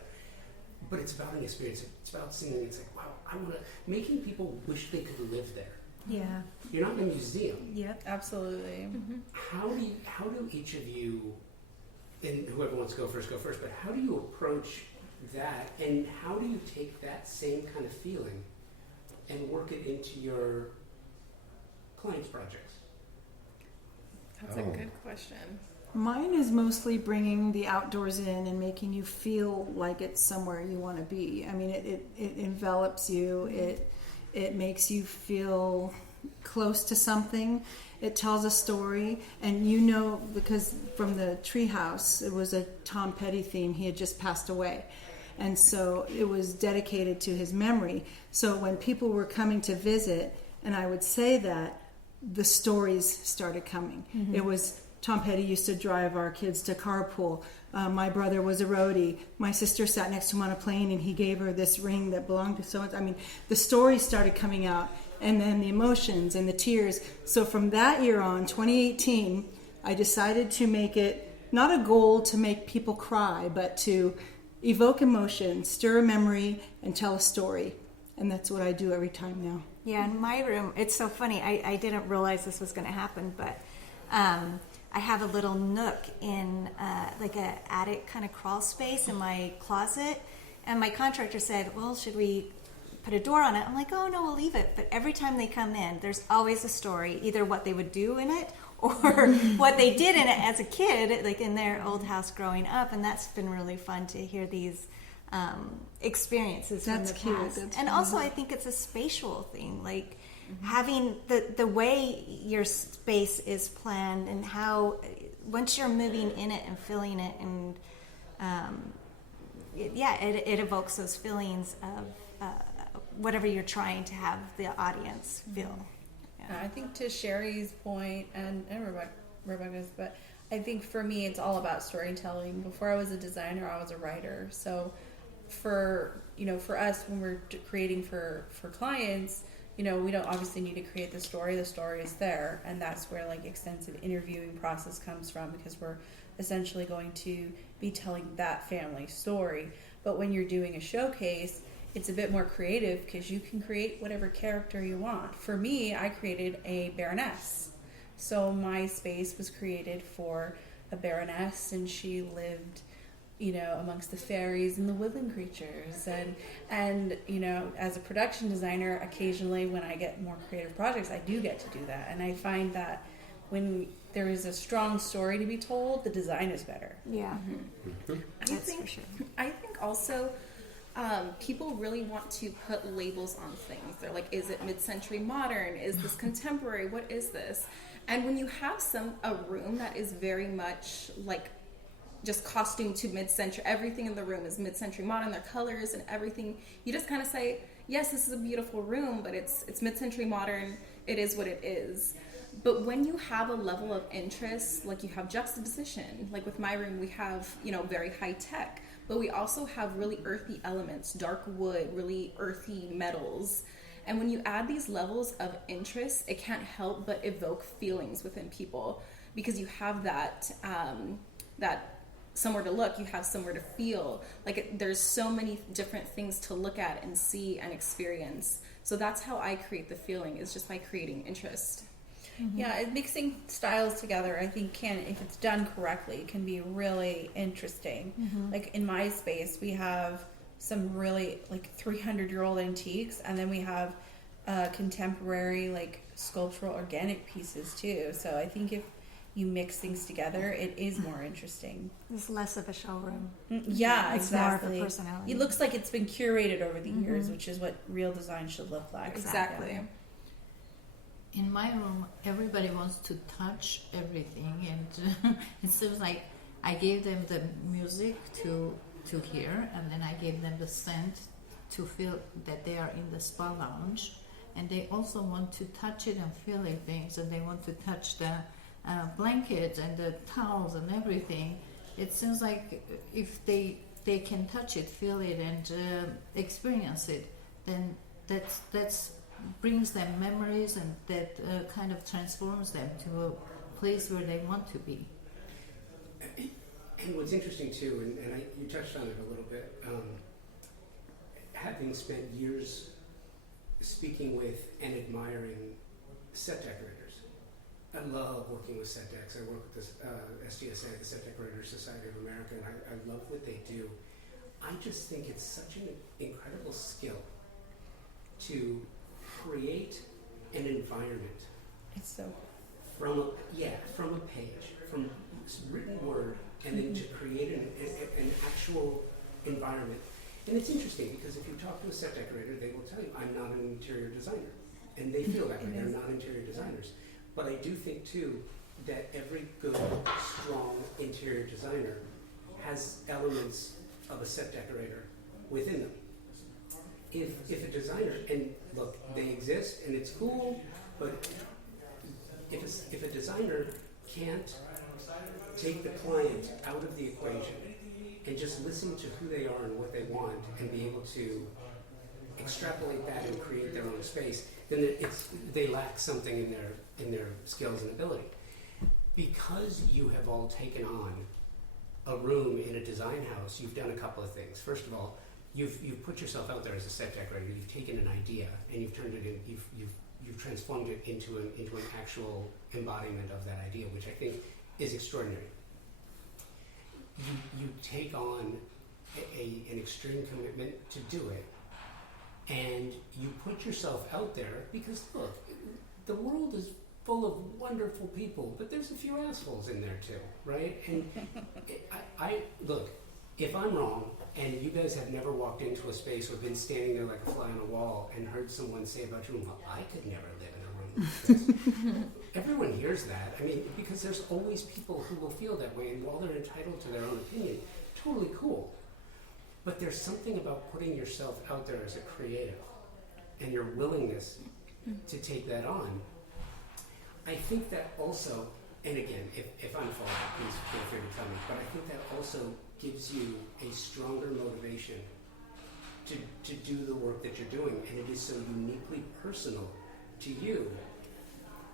But it's about an experience. It's about seeing. It's like, wow, I want to making people wish they could live there. Yeah. You're not in a museum. Yep. Absolutely. How do each of you, and whoever wants to go first, but how do you approach that, and how do you take that same kind of feeling and work it into your clients' projects? That's a good question. Mine is mostly bringing the outdoors in and making you feel like it's somewhere you want to be. I mean, it envelops you. It makes you feel close to something. It tells a story, and because from the treehouse, it was a Tom Petty theme. He had just passed away, and so it was dedicated to his memory. So when people were coming to visit, and I would say that, the stories started coming. It was Tom Petty used to drive our kids to carpool. My brother was a roadie. My sister sat next to him on a plane, and he gave her this ring that belonged to so-and-so. I mean, the stories started coming out, and then the emotions and the tears. So from that year on, 2018, I decided to make it not a goal to make people cry, but to evoke emotion, stir a memory, and tell a story. And that's what I do every time now. Yeah, in my room, it's so funny. I didn't realize this was going to happen, but I have a little nook in like an attic kind of crawl space in my closet. And my contractor said, well, should we put a door on it? I'm like, oh, no, we'll leave it. But every time they come in, there's always a story, either what they would do in it or what they did in it as a kid, like in their old house growing up. And that's been really fun to hear these experiences That's from the cute. past. That's and fun. also I think it's a spatial thing, like having the way your space is planned, and how once you're moving in it and feeling it, and it evokes those feelings of whatever you're trying to have the audience feel. I think to Shari's point, and Rebecca's, but I think for me it's all about storytelling. Before I was a designer, I was a writer. So for us, when we're creating for clients, we don't obviously need to create the story is there, and that's where like extensive interviewing process comes from, because we're essentially going to be telling that family story. But when you're doing a showcase, it's a bit more creative, because you can create whatever character you want. For me, I created a baroness, so my space was created for a baroness, and she lived amongst the fairies and the woodland creatures, and as a production designer, occasionally when I get more creative projects, I do get to do that. And I find that when there is a strong story to be told, the design is better. Yeah. That's for sure. I think also people really want to put labels on things. They're like, is it mid-century modern? Is this contemporary? What is this? And when you have a room that is very much like just costume to mid-century, everything in the room is mid-century modern, their colors and everything, you just kind of say, yes, this is a beautiful room, but it's mid-century modern, it is what it is. But when you have a level of interest, like you have juxtaposition, like with my room, we have, very high tech, but we also have really earthy elements, dark wood, really earthy metals. And when you add these levels of interest, it can't help but evoke feelings within people, because you have that somewhere to look, you have somewhere to feel. There's so many different things to look at and see and experience. So that's how I create the feeling, is just by creating interest. Yeah, mixing styles together, I think, if it's done correctly, can be really interesting. Like in my space, we have some really 300-year-old antiques, and then we have contemporary sculptural organic pieces too. So I think if you mix things together, it is more interesting. It's less of a showroom. Yeah, It's exactly. more of a personality. It looks like it's been curated over the years, which is what real design should look like. Exactly. In my room, everybody wants to touch everything, and it seems like I gave them the music to hear, and then I gave them the scent to feel that they are in the spa lounge, and they also want to touch it and feel it things, and they want to touch the blankets and the towels and everything. It seems like if they can touch it, feel it, and experience it, then that's brings them memories, and that kind of transforms them to a place where they want to be. And what's interesting too, and you touched on it a little bit, having spent years speaking with and admiring set decorators. I love working with set decks. I work with the SDSA, the Set Decorators Society of America, and I love what they do. I just think it's such an incredible skill to create an environment. It's so from a page, from written word, and then to create an actual environment. And it's interesting because if you talk to a set decorator, they will tell you, I'm not an interior designer. And they feel that way, they're not interior designers. But I do think too that every good, strong interior designer has elements of a set decorator within them. If a designer, and look, they exist and it's cool, but if a designer can't take the client out of the equation and just listen to who they are and what they want and be able to extrapolate that and create their own space, then they lack something in their skills and ability. Because you have all taken on a room in a design house, you've done a couple of things. First of all, you've put yourself out there as a set decorator. You've taken an idea and you've turned it in. You've transformed it into an actual embodiment of that idea, which I think is extraordinary. You take on an extreme commitment to do it, and you put yourself out there because look, the world is full of wonderful people, but there's a few assholes in there too, right? And I look, if I'm wrong and you guys have never walked into a space or been standing there like a fly on a wall and heard someone say about your room, well, I could never live in a room like this. Everyone hears that. I mean, because there's always people who will feel that way, and while they're entitled to their own opinion, totally cool. But there's something about putting yourself out there as a creative and your willingness to take that on. I think that also, and again, if I'm falling, please feel free to tell me, but I think that also gives you a stronger motivation to do the work that you're doing, and it is so uniquely personal to you.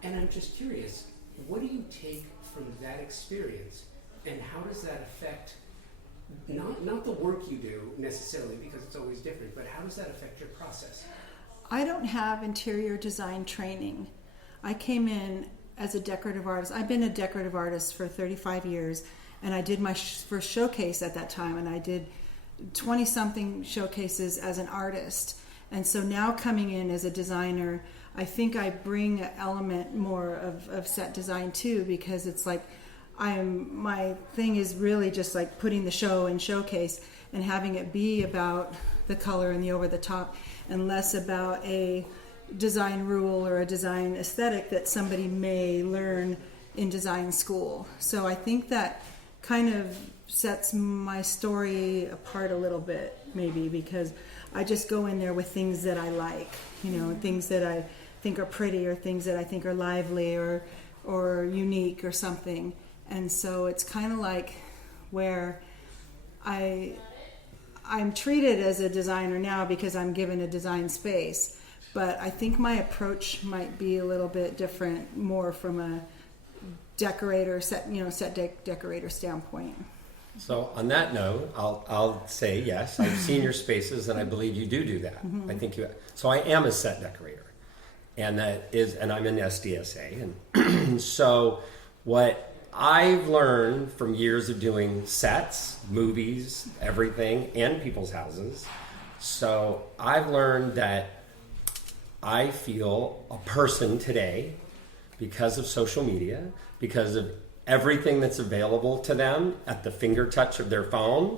And I'm just curious, what do you take from that experience, and how does that affect not the work you do necessarily, because it's always different, but how does that affect your process? I don't have interior design training. I came in as a decorative artist. I've been a decorative artist for 35 years, and I did my first showcase at that time, and I did 20-something showcases as an artist. And so now coming in as a designer, I think I bring an element more of set design too, because it's like my thing is really just like putting the show in showcase and having it be about the color and the over the top, and less about a design rule or a design aesthetic that somebody may learn in design school. So I think that kind of sets my story apart a little bit, maybe, because I just go in there with things that I like, things that I think are pretty, or things that I think are lively or unique or something. And so it's kind of like where I'm treated as a designer now because I'm given a design space. But I think my approach might be a little bit different, more from a decorator, decorator standpoint. So on that note, I'll say yes. I've seen your spaces, and I believe you do that. Mm-hmm. I think you. So I am a set decorator, and I'm in SDSA, and so what I've learned from years of doing sets, movies, everything, and people's houses. So I've learned that I feel a person today, because of social media, because of everything that's available to them at the finger touch of their phone,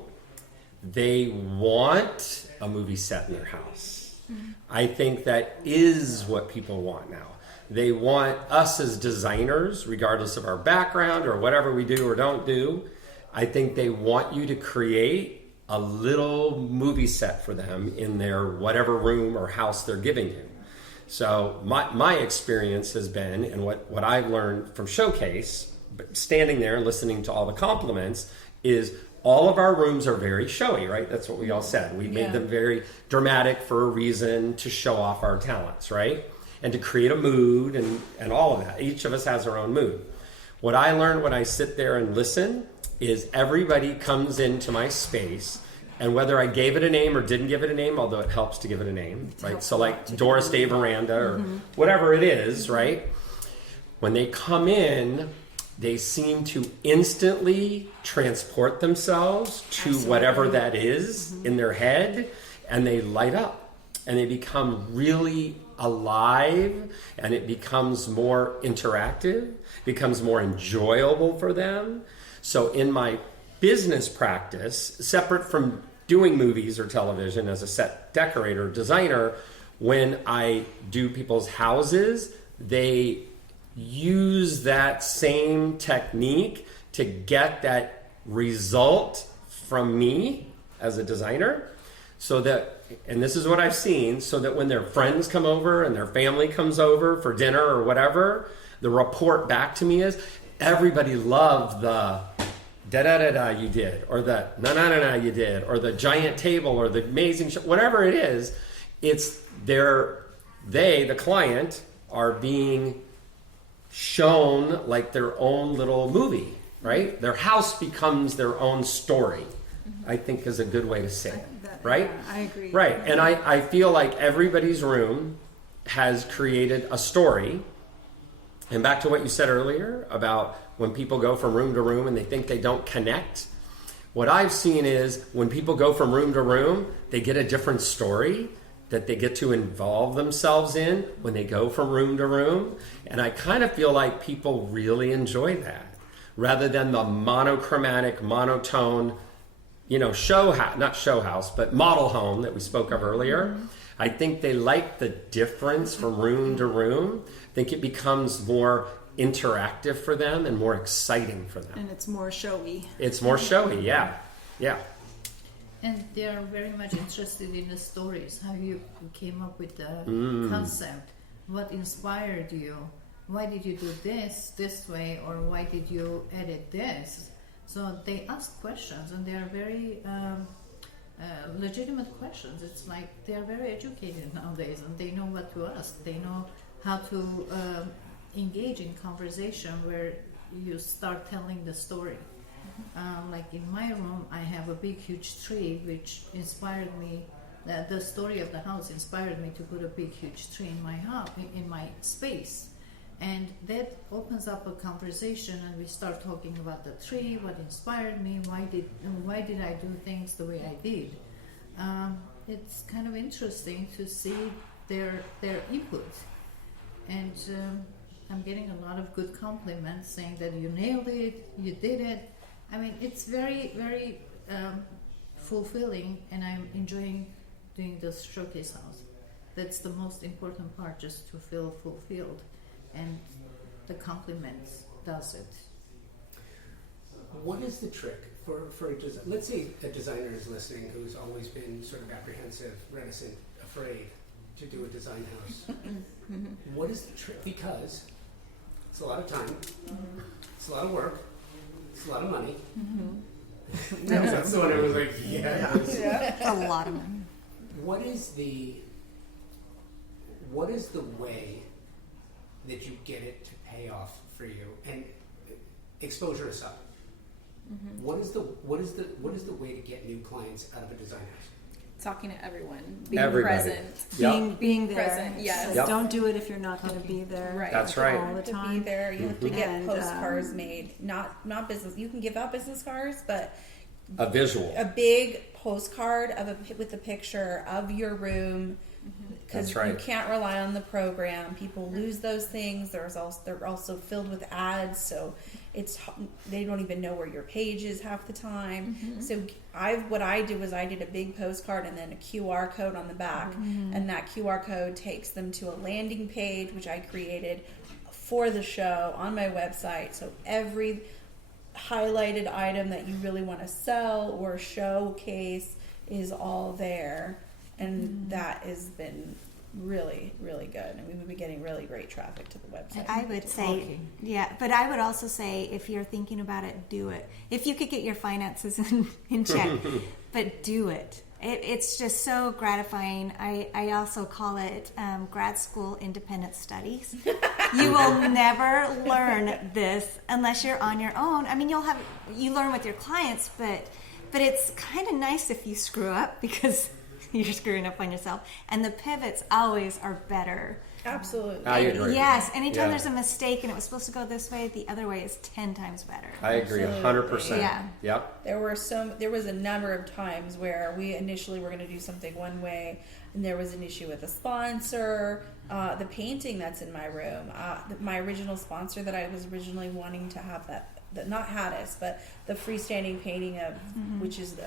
they want a movie set in their house. Mm-hmm. I think that is what people want now. They want us as designers, regardless of our background or whatever we do or don't do. I think they want you to create a little movie set for them in their whatever room or house they're giving you. So my experience has been, and what I've learned from Showcase, standing there and listening to all the compliments, is all of our rooms are very showy, right? That's what we all said. We made them very dramatic for a reason, to show off our talents, right? And to create a mood and all of that. Each of us has our own mood. What I learned when I sit there and listen is everybody comes into my space, and whether I gave it a name or didn't give it a name, although it helps to give it a name, right? So like Doris Day Miranda or whatever it is, right? When they come in, they seem to instantly transport themselves to whatever that is in their head, and they light up and they become really alive, and it becomes more interactive, becomes more enjoyable for them. So in my business practice, separate from doing movies or television as a set decorator, designer, when I do people's houses, they use that same technique to get that result from me as a designer, so that, and this is what I've seen, so that when their friends come over and their family comes over for dinner or whatever, the report back to me is everybody loved the da-da-da-da you did, or the na-na-na-na you did, or the giant table, or the amazing whatever it is. It's the client, are being shown like their own little movie, right? Their house becomes their own story, I think is a good way to say it, right? Yeah, I agree. Right, and I feel like everybody's room has created a story. And back to what you said earlier about when people go from room to room and they think they don't connect, what I've seen is when people go from room to room, they get a different story that they get to involve themselves in when they go from room to room. And I kind of feel like people really enjoy that, rather than the monochromatic, monotone, not show house, but model home that we spoke of earlier. I think they like the difference from room to room. I think it becomes more interactive for them and more exciting for them. And it's more showy. It's more showy, yeah. And they are very much interested in the stories, how you came up with the concept, what inspired you, why did you do this way, or why did you edit this? So they ask questions, and they are very legitimate questions. It's like they are very educated nowadays, and they know what to ask. They know how to engage in conversation where you start telling the story. Like in my room, I have a big, huge tree, which inspired me. The story of the house inspired me to put a big, huge tree in my house, in my space, and that opens up a conversation. And we start talking about the tree, what inspired me, why did I do things the way I did. It's kind of interesting to see their input, and I'm getting a lot of good compliments saying that you nailed it, you did it. I mean, it's very, very fulfilling, and I'm enjoying doing this showcase house. That's the most important part, just to feel fulfilled, and the compliments does it. What is the trick for a design? Let's say a designer is listening who's always been sort of apprehensive, reticent, afraid to do a design house. What is the trick? Because it's a lot of time, it's a lot of work, it's a lot of money. That's the one I was like, A lot of money. What is the way that you get it to pay off for you? And exposure aside, what is the way to get new clients out of a design house? Talking to everyone, being Everybody. present, Being there. present. Yes. So don't do it if you're not going to be there. Right. That's all right. the To time. be there, you have to get And, postcards made. Not business. You can give out business cards, but A visual. a big postcard with a picture of your room, because That's right. you can't rely on the program. People lose those things. They're also filled with ads, so they don't even know where your page is half the time. So what I did was I did a big postcard and then a QR code on the back, and that QR code takes them to a landing page which I created for the show on my website. So every highlighted item that you really want to sell or showcase is all there, and that has been really, really good, and we would be getting really great traffic to the website. I would say, yeah, but I would also say if you're thinking about it, do it. If you could get your finances in check, but do it. It's just so gratifying. I also call it grad school independent studies. You will never learn this unless you're on your own. I mean, you learn with your clients, but it's kind of nice if you screw up because you're screwing up on yourself. And the pivots always are better. Absolutely. I agree. Yes, anytime there's a mistake and it was supposed to go this way, the other way is 10 times better. I agree 100%. Yeah. Yep. There was a number of times where we initially were going to do something one way, and there was an issue with a sponsor. The painting that's in my room, my original sponsor that I was originally wanting to have not Haddis, but the freestanding painting of, which is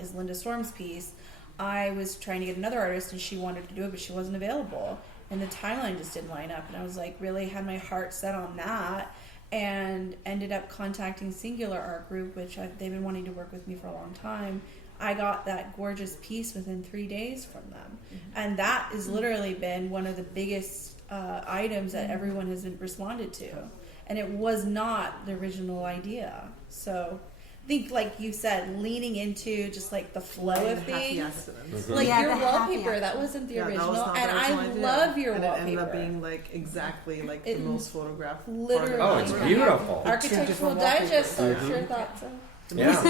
is Linda Storm's piece. I was trying to get another artist, and she wanted to do it, but she wasn't available. And the timeline just didn't line up. And I was like, really had my heart set on that, and ended up contacting Singular Art Group, which they've been wanting to work with me for a long time. I got that gorgeous piece within 3 days from them. And that has literally been one of the biggest items that everyone has responded to. And it was not the original idea. So I think, like you said, leaning into just like the flow of things. Like your wallpaper, that wasn't the original, and I love your wallpaper. It ended up being like exactly like the most photographed. Literally, Oh, it's beautiful. Architectural Digest, I'm sure thought so. Yeah.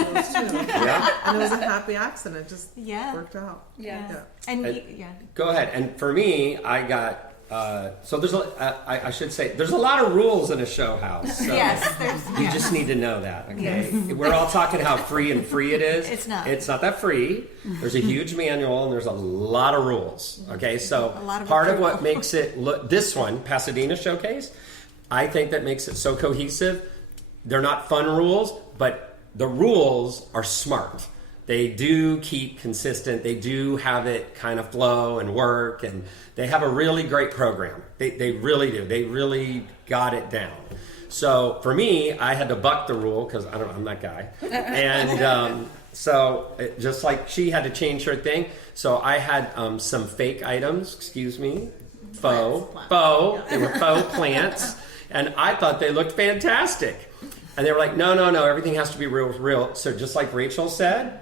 And it was a happy accident. It just worked out. Yeah. And Go ahead. And for me, I got. So there's I should say there's a lot of rules in a show house. So you just need to know that. Okay, we're all talking how free it is. It's not. It's not that free. There's a huge manual and there's a lot of rules. Okay, so of part of what makes it look this one Pasadena Showcase, I think that makes it so cohesive. They're not fun rules, but the rules are smart. They do keep consistent. They do have it kind of flow and work, and they have a really great program. They really do. They really got it down. So for me, I had to buck the rule because I'm that guy, and just like she had to change her thing. So I had some fake items. Excuse me, faux. They were faux plants, and I thought they looked fantastic. And they were like, no, everything has to be real. So just like Rachel said,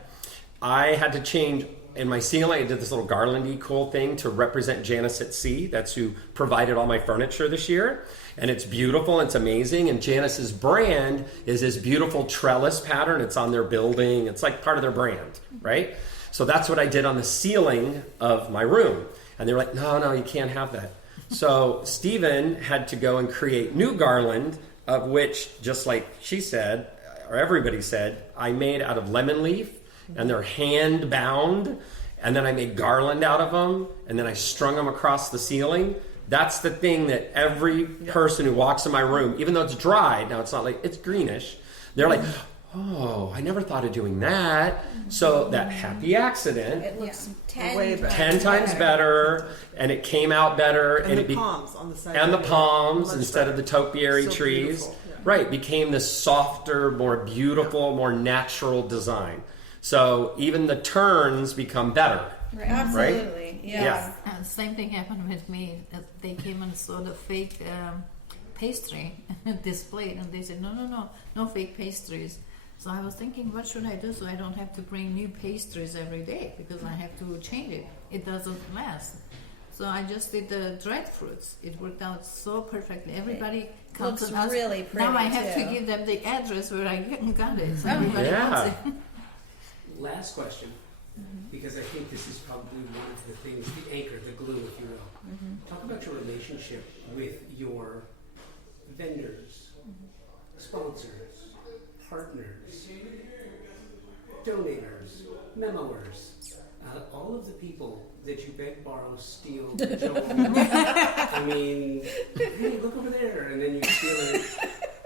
I had to change in my ceiling. I did this little garlandy cool thing to represent Janice at Sea. That's who provided all my furniture this year. And it's beautiful. It's amazing. And Janice's brand is this beautiful trellis pattern. It's on their building. It's like part of their brand, right? So that's what I did on the ceiling of my room. And they were like, no, you can't have that. So Stephen had to go and create new garland, of which, just like she said, or everybody said, I made out of lemon leaf. And they're hand bound, and then I made garland out of them, and then I strung them across the ceiling. That's the thing that every person who walks in my room, even though it's dried, now it's not like it's greenish, they're like, oh, I never thought of doing that. So that happy accident, it looks 10 times better, and it came out better, and the palms on the side, and the palms instead of the topiary trees, right? Became this softer, more beautiful, more natural design. So even the turns become better. Right. Absolutely. Right? Yeah. And same thing happened with me. They came and saw the fake pastry displayed, and they said, no fake pastries. So I was thinking, what should I do so I don't have to bring new pastries every day, because I have to change it. It doesn't last. So I just did the dried fruits. It worked out so perfectly. Everybody comes looks and asks, really pretty. Now I have too. to give them the address where I got it. So everybody wants it. Last question, because I think this is probably one of the things, the anchor, the glue, if you will. Talk about your relationship with your vendors, sponsors, partners, donators, memoers, all of the people that you beg, borrow, steal, joke. I mean, hey, look over there, and then you steal it.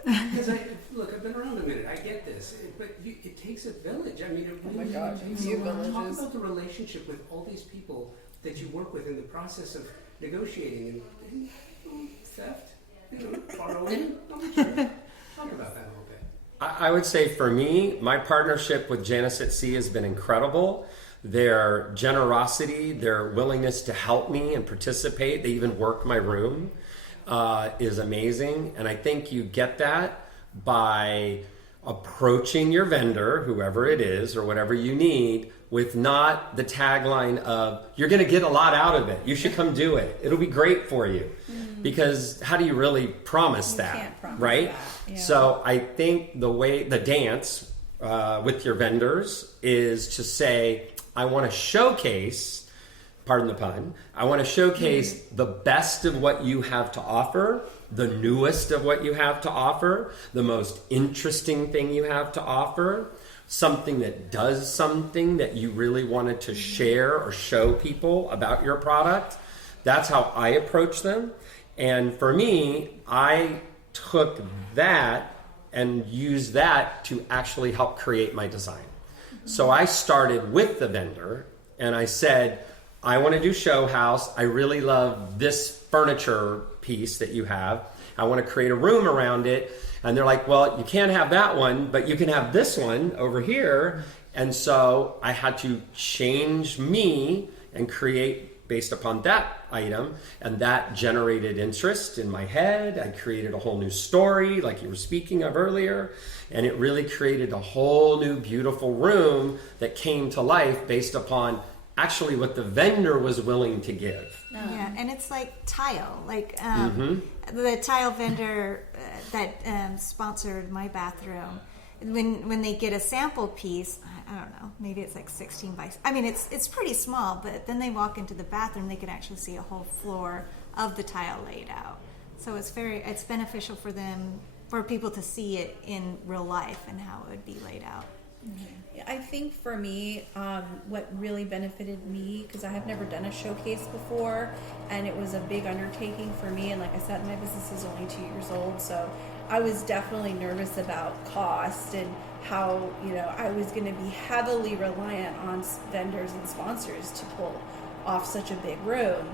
Because I've been around a minute. I get this, but it takes a village. I mean, it really takes a lot. Talk about the relationship with all these people that you work with in the process of negotiating and theft, borrowing. Talk about that a little bit. I would say for me, my partnership with Janice at Sea has been incredible. their generosity, their willingness to help me and participate. They even work my room is amazing. And I think you get that by approaching your vendor, whoever it is or whatever you need, with not the tagline of, you're going to get a lot out of it. You should come do it. It'll be great for you. Because how do you really promise that? Can't promise right? that, yeah. So I think the dance with your vendors is to say, I want to showcase, pardon the pun, I want to showcase the best of what you have to offer, the newest of what you have to offer, the most interesting thing you have to offer, something that does something that you really wanted to share or show people about your product. That's how I approach them. And for me, I took that and used that to actually help create my design. So I started with the vendor and I said, I want to do show house. I really love this furniture piece that you have. I want to create a room around it. And they're like, well, you can't have that one, but you can have this one over here. And so I had to change me and create based upon that item, and that generated interest in my head. I created a whole new story like you were speaking of earlier, and it really created a whole new beautiful room that came to life based upon actually what the vendor was willing to give. Yeah, and it's like tile. Like the tile vendor that sponsored my bathroom, when they get a sample piece, I don't know, maybe it's like 16 by, I mean, it's pretty small, but then they walk into the bathroom, they can actually see a whole floor of the tile laid out. So it's beneficial for them, for people to see it in real life and how it would be laid out. I think for me, what really benefited me, because I have never done a showcase before, and it was a big undertaking for me, and like I said, my business is only 2 years old, so I was definitely nervous about cost and how, I was going to be heavily reliant on vendors and sponsors to pull off such a big room.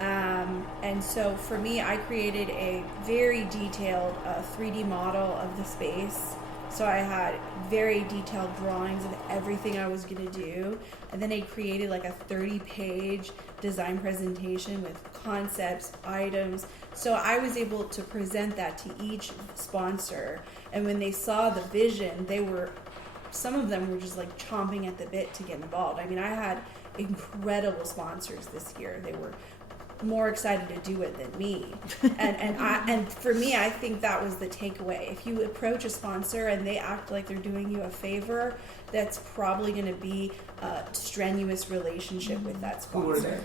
And so for me, I created a very detailed 3D model of the space. So I had very detailed drawings of everything I was going to do. And then I created like a 30-page design presentation with concepts, items. So I was able to present that to each sponsor. And when they saw the vision, some of them were just like chomping at the bit to get involved. I mean, I had incredible sponsors this year. They were more excited to do it than me. And for me, I think that was the takeaway. If you approach a sponsor and they act like they're doing you a favor, that's probably going to be a strenuous relationship with that sponsor.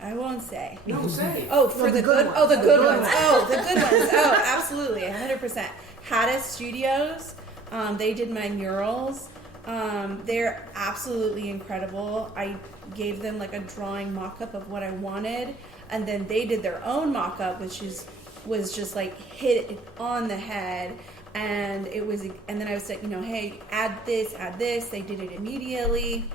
I won't say. No, say. Oh, for the good ones. Oh, the good ones. Oh, the good ones. Oh, absolutely, 100%. Hada Studios. They did my murals. They're absolutely incredible. I gave them like a drawing mock-up of what I wanted, and then they did their own mock-up, which was just like hit it on the head. And then I said, hey, add this. They did it immediately.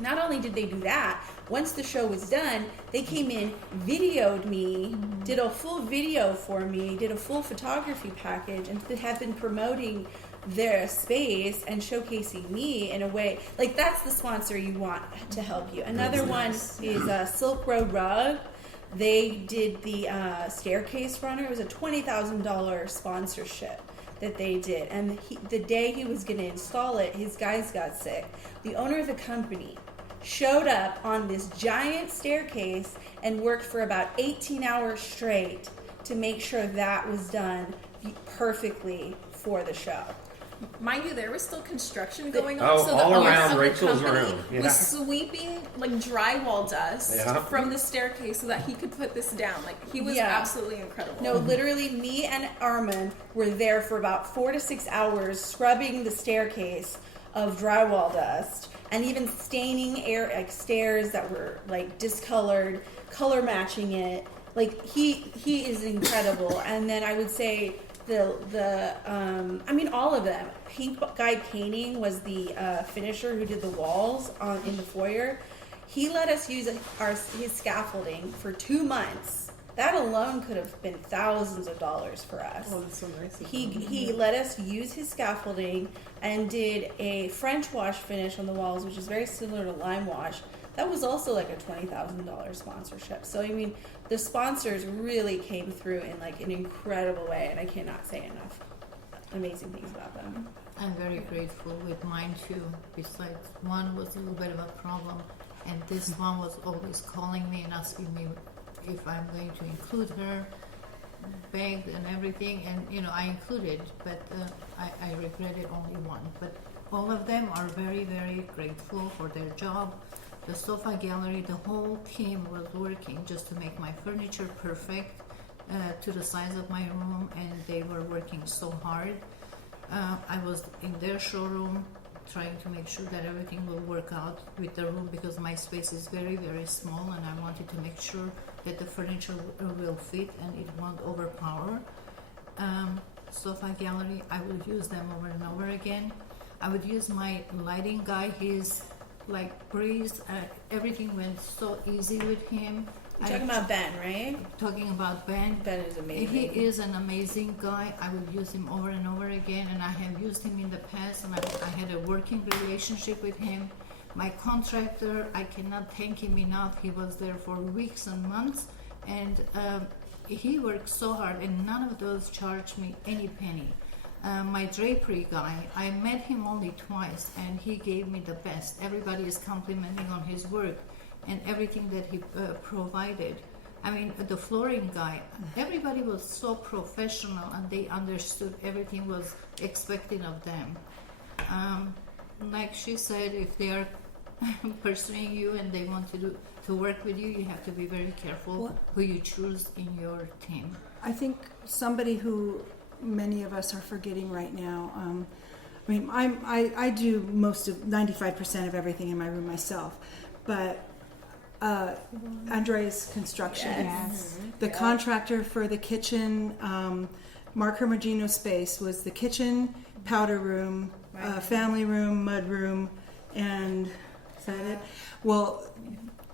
Not only did they do that, once the show was done, they came in, videoed me, did a full video for me, did a full photography package, and have been promoting their space and showcasing me in a way. Like, that's the sponsor you want to help you. Another one is Silk Road Rug. They did the staircase runner. It was a $20,000 sponsorship that they did. And the day he was going to install it, his guys got sick. The owner of the company showed up on this giant staircase and worked for about 18 hours straight to make sure that was done perfectly for the show. Mind you, there was still construction going on. Oh, so all the owner around of the Rachel's company room. Yeah. was sweeping like drywall dust Yeah. from the staircase so that he could put this down. Like, he was absolutely incredible. No, literally, me and Armin were there for about 4 to 6 hours scrubbing the staircase of drywall dust and even staining stairs that were like discolored, color matching it. Like, he is incredible. And then I would say all of them. Pink Guy Painting was the finisher who did the walls in the foyer. He let us use his scaffolding for 2 months. That alone could have been thousands of dollars for us. Oh, that's so nice. He let us use his scaffolding and did a French wash finish on the walls, which is very similar to lime wash. That was also like a $20,000 sponsorship. So I mean, the sponsors really came through in like an incredible way, and I cannot say enough amazing things about them. I'm very grateful with mine too. Besides, one was a little bit of a problem, and this one was always calling me and asking me if I'm going to include her, begged and everything, and you know I included, but I regretted only one. But all of them are very, very grateful for their job. The sofa gallery, the whole team was working just to make my furniture perfect to the size of my room, and they were working so hard. I was in their showroom trying to make sure that everything will work out with the room because my space is very, very small, and I wanted to make sure that the furniture will fit and it won't overpower. Sofa gallery, I would use them over and over again. I would use my lighting guy. He's like breeze. Everything went so easy with him. You're talking about Ben, right? Talking about Ben. Ben is amazing. He is an amazing guy. I would use him over and over again, and I have used him in the past, and I had a working relationship with him. My contractor, I cannot thank him enough. He was there for weeks and months, and he worked so hard, and none of those charged me any penny. My drapery guy, I met him only twice, and he gave me the best. Everybody is complimenting on his work and everything that he provided. I mean, the flooring guy, everybody was so professional, and they understood everything was expected of them. Like she said, if they are pursuing you and they want to work with you, you have to be very careful who you choose in your team. I think somebody who many of us are forgetting right now. I mean, I do most of 95% of everything in my room myself, but Andre's construction, the contractor for the kitchen, Mark Hermogino space was the kitchen, powder room, family room, mud room, and is that it? Well,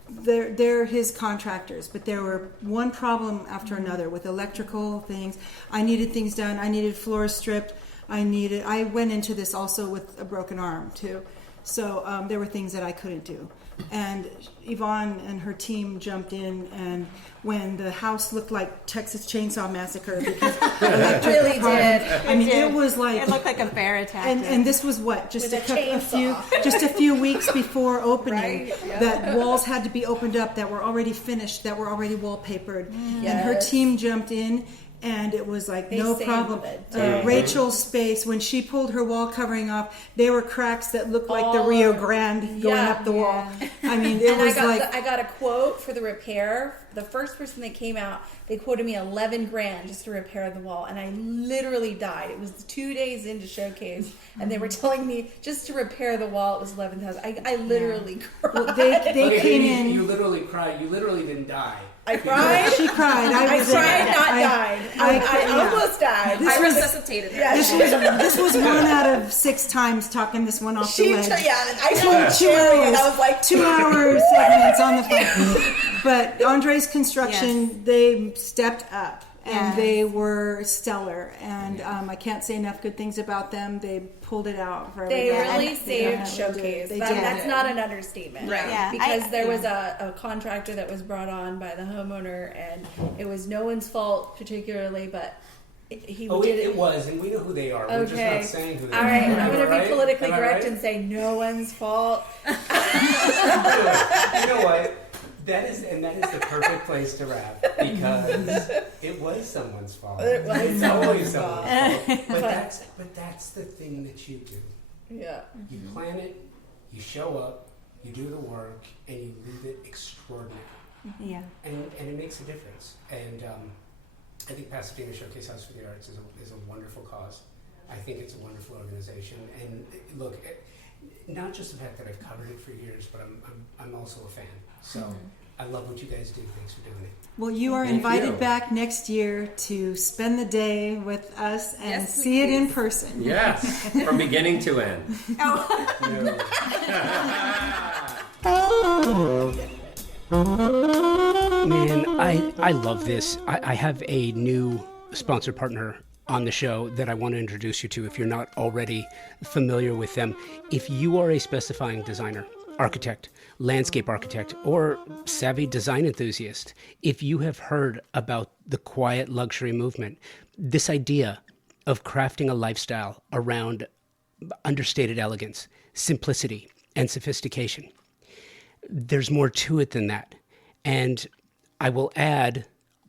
they're his contractors, but there were one problem after another with electrical things. I needed things done. I needed floors stripped. I went into this also with a broken arm too. So there were things that I couldn't do. And Yvonne and her team jumped in, and when the house looked like Texas Chainsaw Massacre because It really did. I mean, it was like It looked like a bear attack. and this was what just With a few weeks before opening. Right? Yeah. That walls had to be opened up that were already finished, that were already wallpapered, and her Yes. team jumped in. And it was like They no saved problem. it, too. Rachel's space, when she pulled her wall covering off, there were cracks that looked like the Rio Grande going up the wall. I mean, it And was I got a quote for the repair. The first person that came out, they quoted me $11,000 just to repair the wall, and I literally died. It was 2 days into showcase, and they were telling me just to repair the wall it was $11,000. I literally cried. well, they came in. You literally cried. You literally didn't die. I cried. She cried. I was cried, in it. not died. I almost died. This I was- resuscitated her. Yeah, This was 1 out of 6 times talking this one off the ledge. I told Shari, and I was like 2 hour segments on the phone. But Andre's construction, they stepped up. And they were stellar, and I can't say enough good things about them. They pulled it out for They everybody. really saved Showcase. They That- did. That's not an understatement. Right. Yeah, Because there was a contractor that was brought on by the homeowner, and it was no one's fault particularly, but he did it was, and we know who they are. We're just Okay. not saying who they All are. right, I'm Am I going to be right? politically Am I correct right? and say no one's fault. You know what? That is the perfect place to wrap, because it was someone's fault. It was It's someone's always fault. someone's fault. But that's the thing that you do. Yeah. You plan it, you show up, you do the work, and you leave it extraordinary. Yeah. And it makes a difference. And I think Pasadena Showcase House for the Arts is a wonderful cause. I think it's a wonderful organization. And look, not just the fact that I've covered it for years, but I'm also a fan. So I love what you guys do. Thanks for doing it. Well, you are Thank invited you. back next year to spend the day with us and Yes, see it in please. person. Yes, from beginning to end. Man, I love this. I have a new sponsor partner on the show that I want to introduce you to if you're not already familiar with them. If you are a specifying designer, architect, landscape architect, or savvy design enthusiast, if you have heard about the quiet luxury movement, this idea of crafting a lifestyle around understated elegance, simplicity, and sophistication, there's more to it than that. And I will add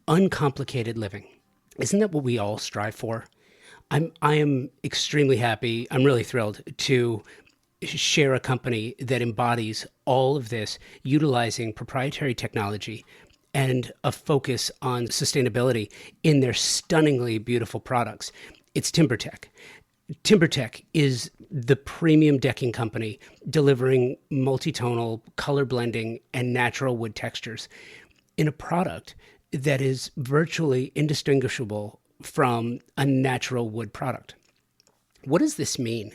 uncomplicated living. Isn't that what we all strive for? I am extremely happy. I'm really thrilled to share a company that embodies all of this, utilizing proprietary technology and a focus on sustainability in their stunningly beautiful products. It's TimberTech. TimberTech is the premium decking company delivering multi-tonal, color blending, and natural wood textures in a product that is virtually indistinguishable from a natural wood product. What does this mean?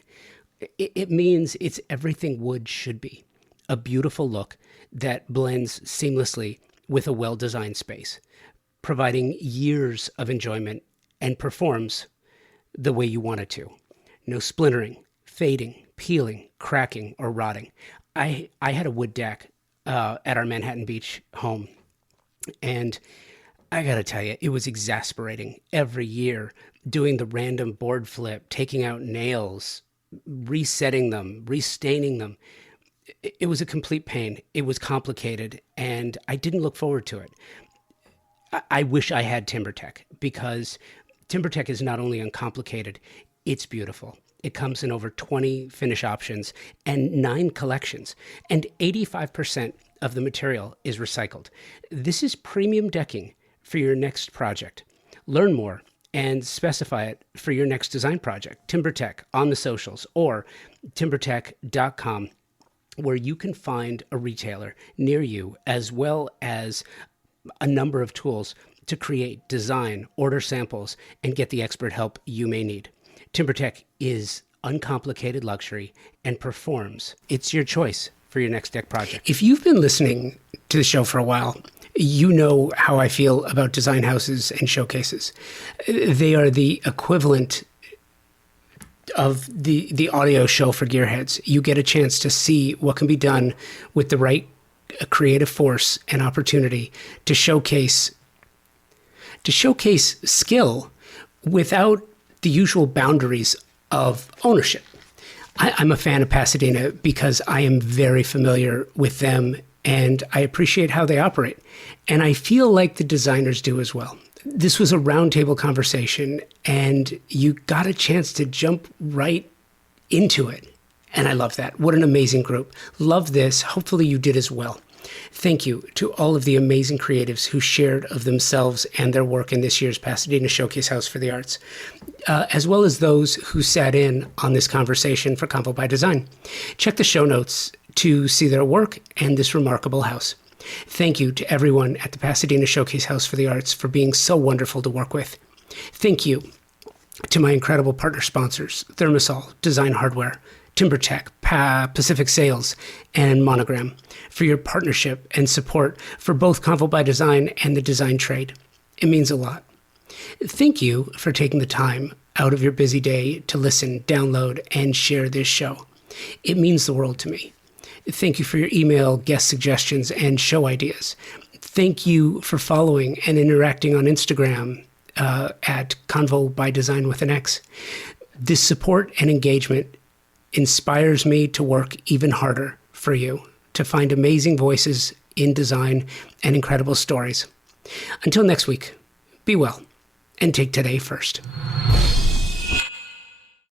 It means it's everything wood should be. A beautiful look that blends seamlessly with a well-designed space, providing years of enjoyment and performs the way you want it to. No splintering, fading, peeling, cracking, or rotting. I had a wood deck at our Manhattan Beach home, and I gotta tell you, it was exasperating every year doing the random board flip, taking out nails, resetting them, restaining them. It was a complete pain. It was complicated, and I didn't look forward to it. I wish I had TimberTech, because TimberTech is not only uncomplicated, it's beautiful. It comes in over 20 finish options and 9 collections, and 85% of the material is recycled. This is premium decking for your next project. Learn more and specify it for your next design project. TimberTech on the socials or timbertech.com, where you can find a retailer near you, as well as a number of tools to create, design, order samples, and get the expert help you may need. TimberTech is uncomplicated luxury and performs. It's your choice for your next deck project. If you've been listening to the show for a while, you know how I feel about design houses and showcases. They are the equivalent of the audio show for gearheads. You get a chance to see what can be done with the right creative force and opportunity to showcase skill without the usual boundaries of ownership. I'm a fan of Pasadena because I am very familiar with them and I appreciate how they operate. And I feel like the designers do as well. This was a roundtable conversation and you got a chance to jump right into it. And I love that. What an amazing group. Love this. Hopefully you did as well. Thank you to all of the amazing creatives who shared of themselves and their work in this year's Pasadena Showcase House for the Arts, as well as those who sat in on this conversation for Convo by Design. Check the show notes to see their work and this remarkable house. Thank you to everyone at the Pasadena Showcase House for the Arts for being so wonderful to work with. Thank you to my incredible partner sponsors, Thermosol, Design Hardware, TimberTech, Pacific Sales, and Monogram for your partnership and support for both Convo by Design and the design trade. It means a lot. Thank you for taking the time out of your busy day to listen, download, and share this show. It means the world to me. Thank you for your email, guest suggestions, and show ideas. Thank you for following and interacting on Instagram at Convo by Design with an X. This support and engagement inspires me to work even harder for you, to find amazing voices in design and incredible stories. Until next week, be well and take today first.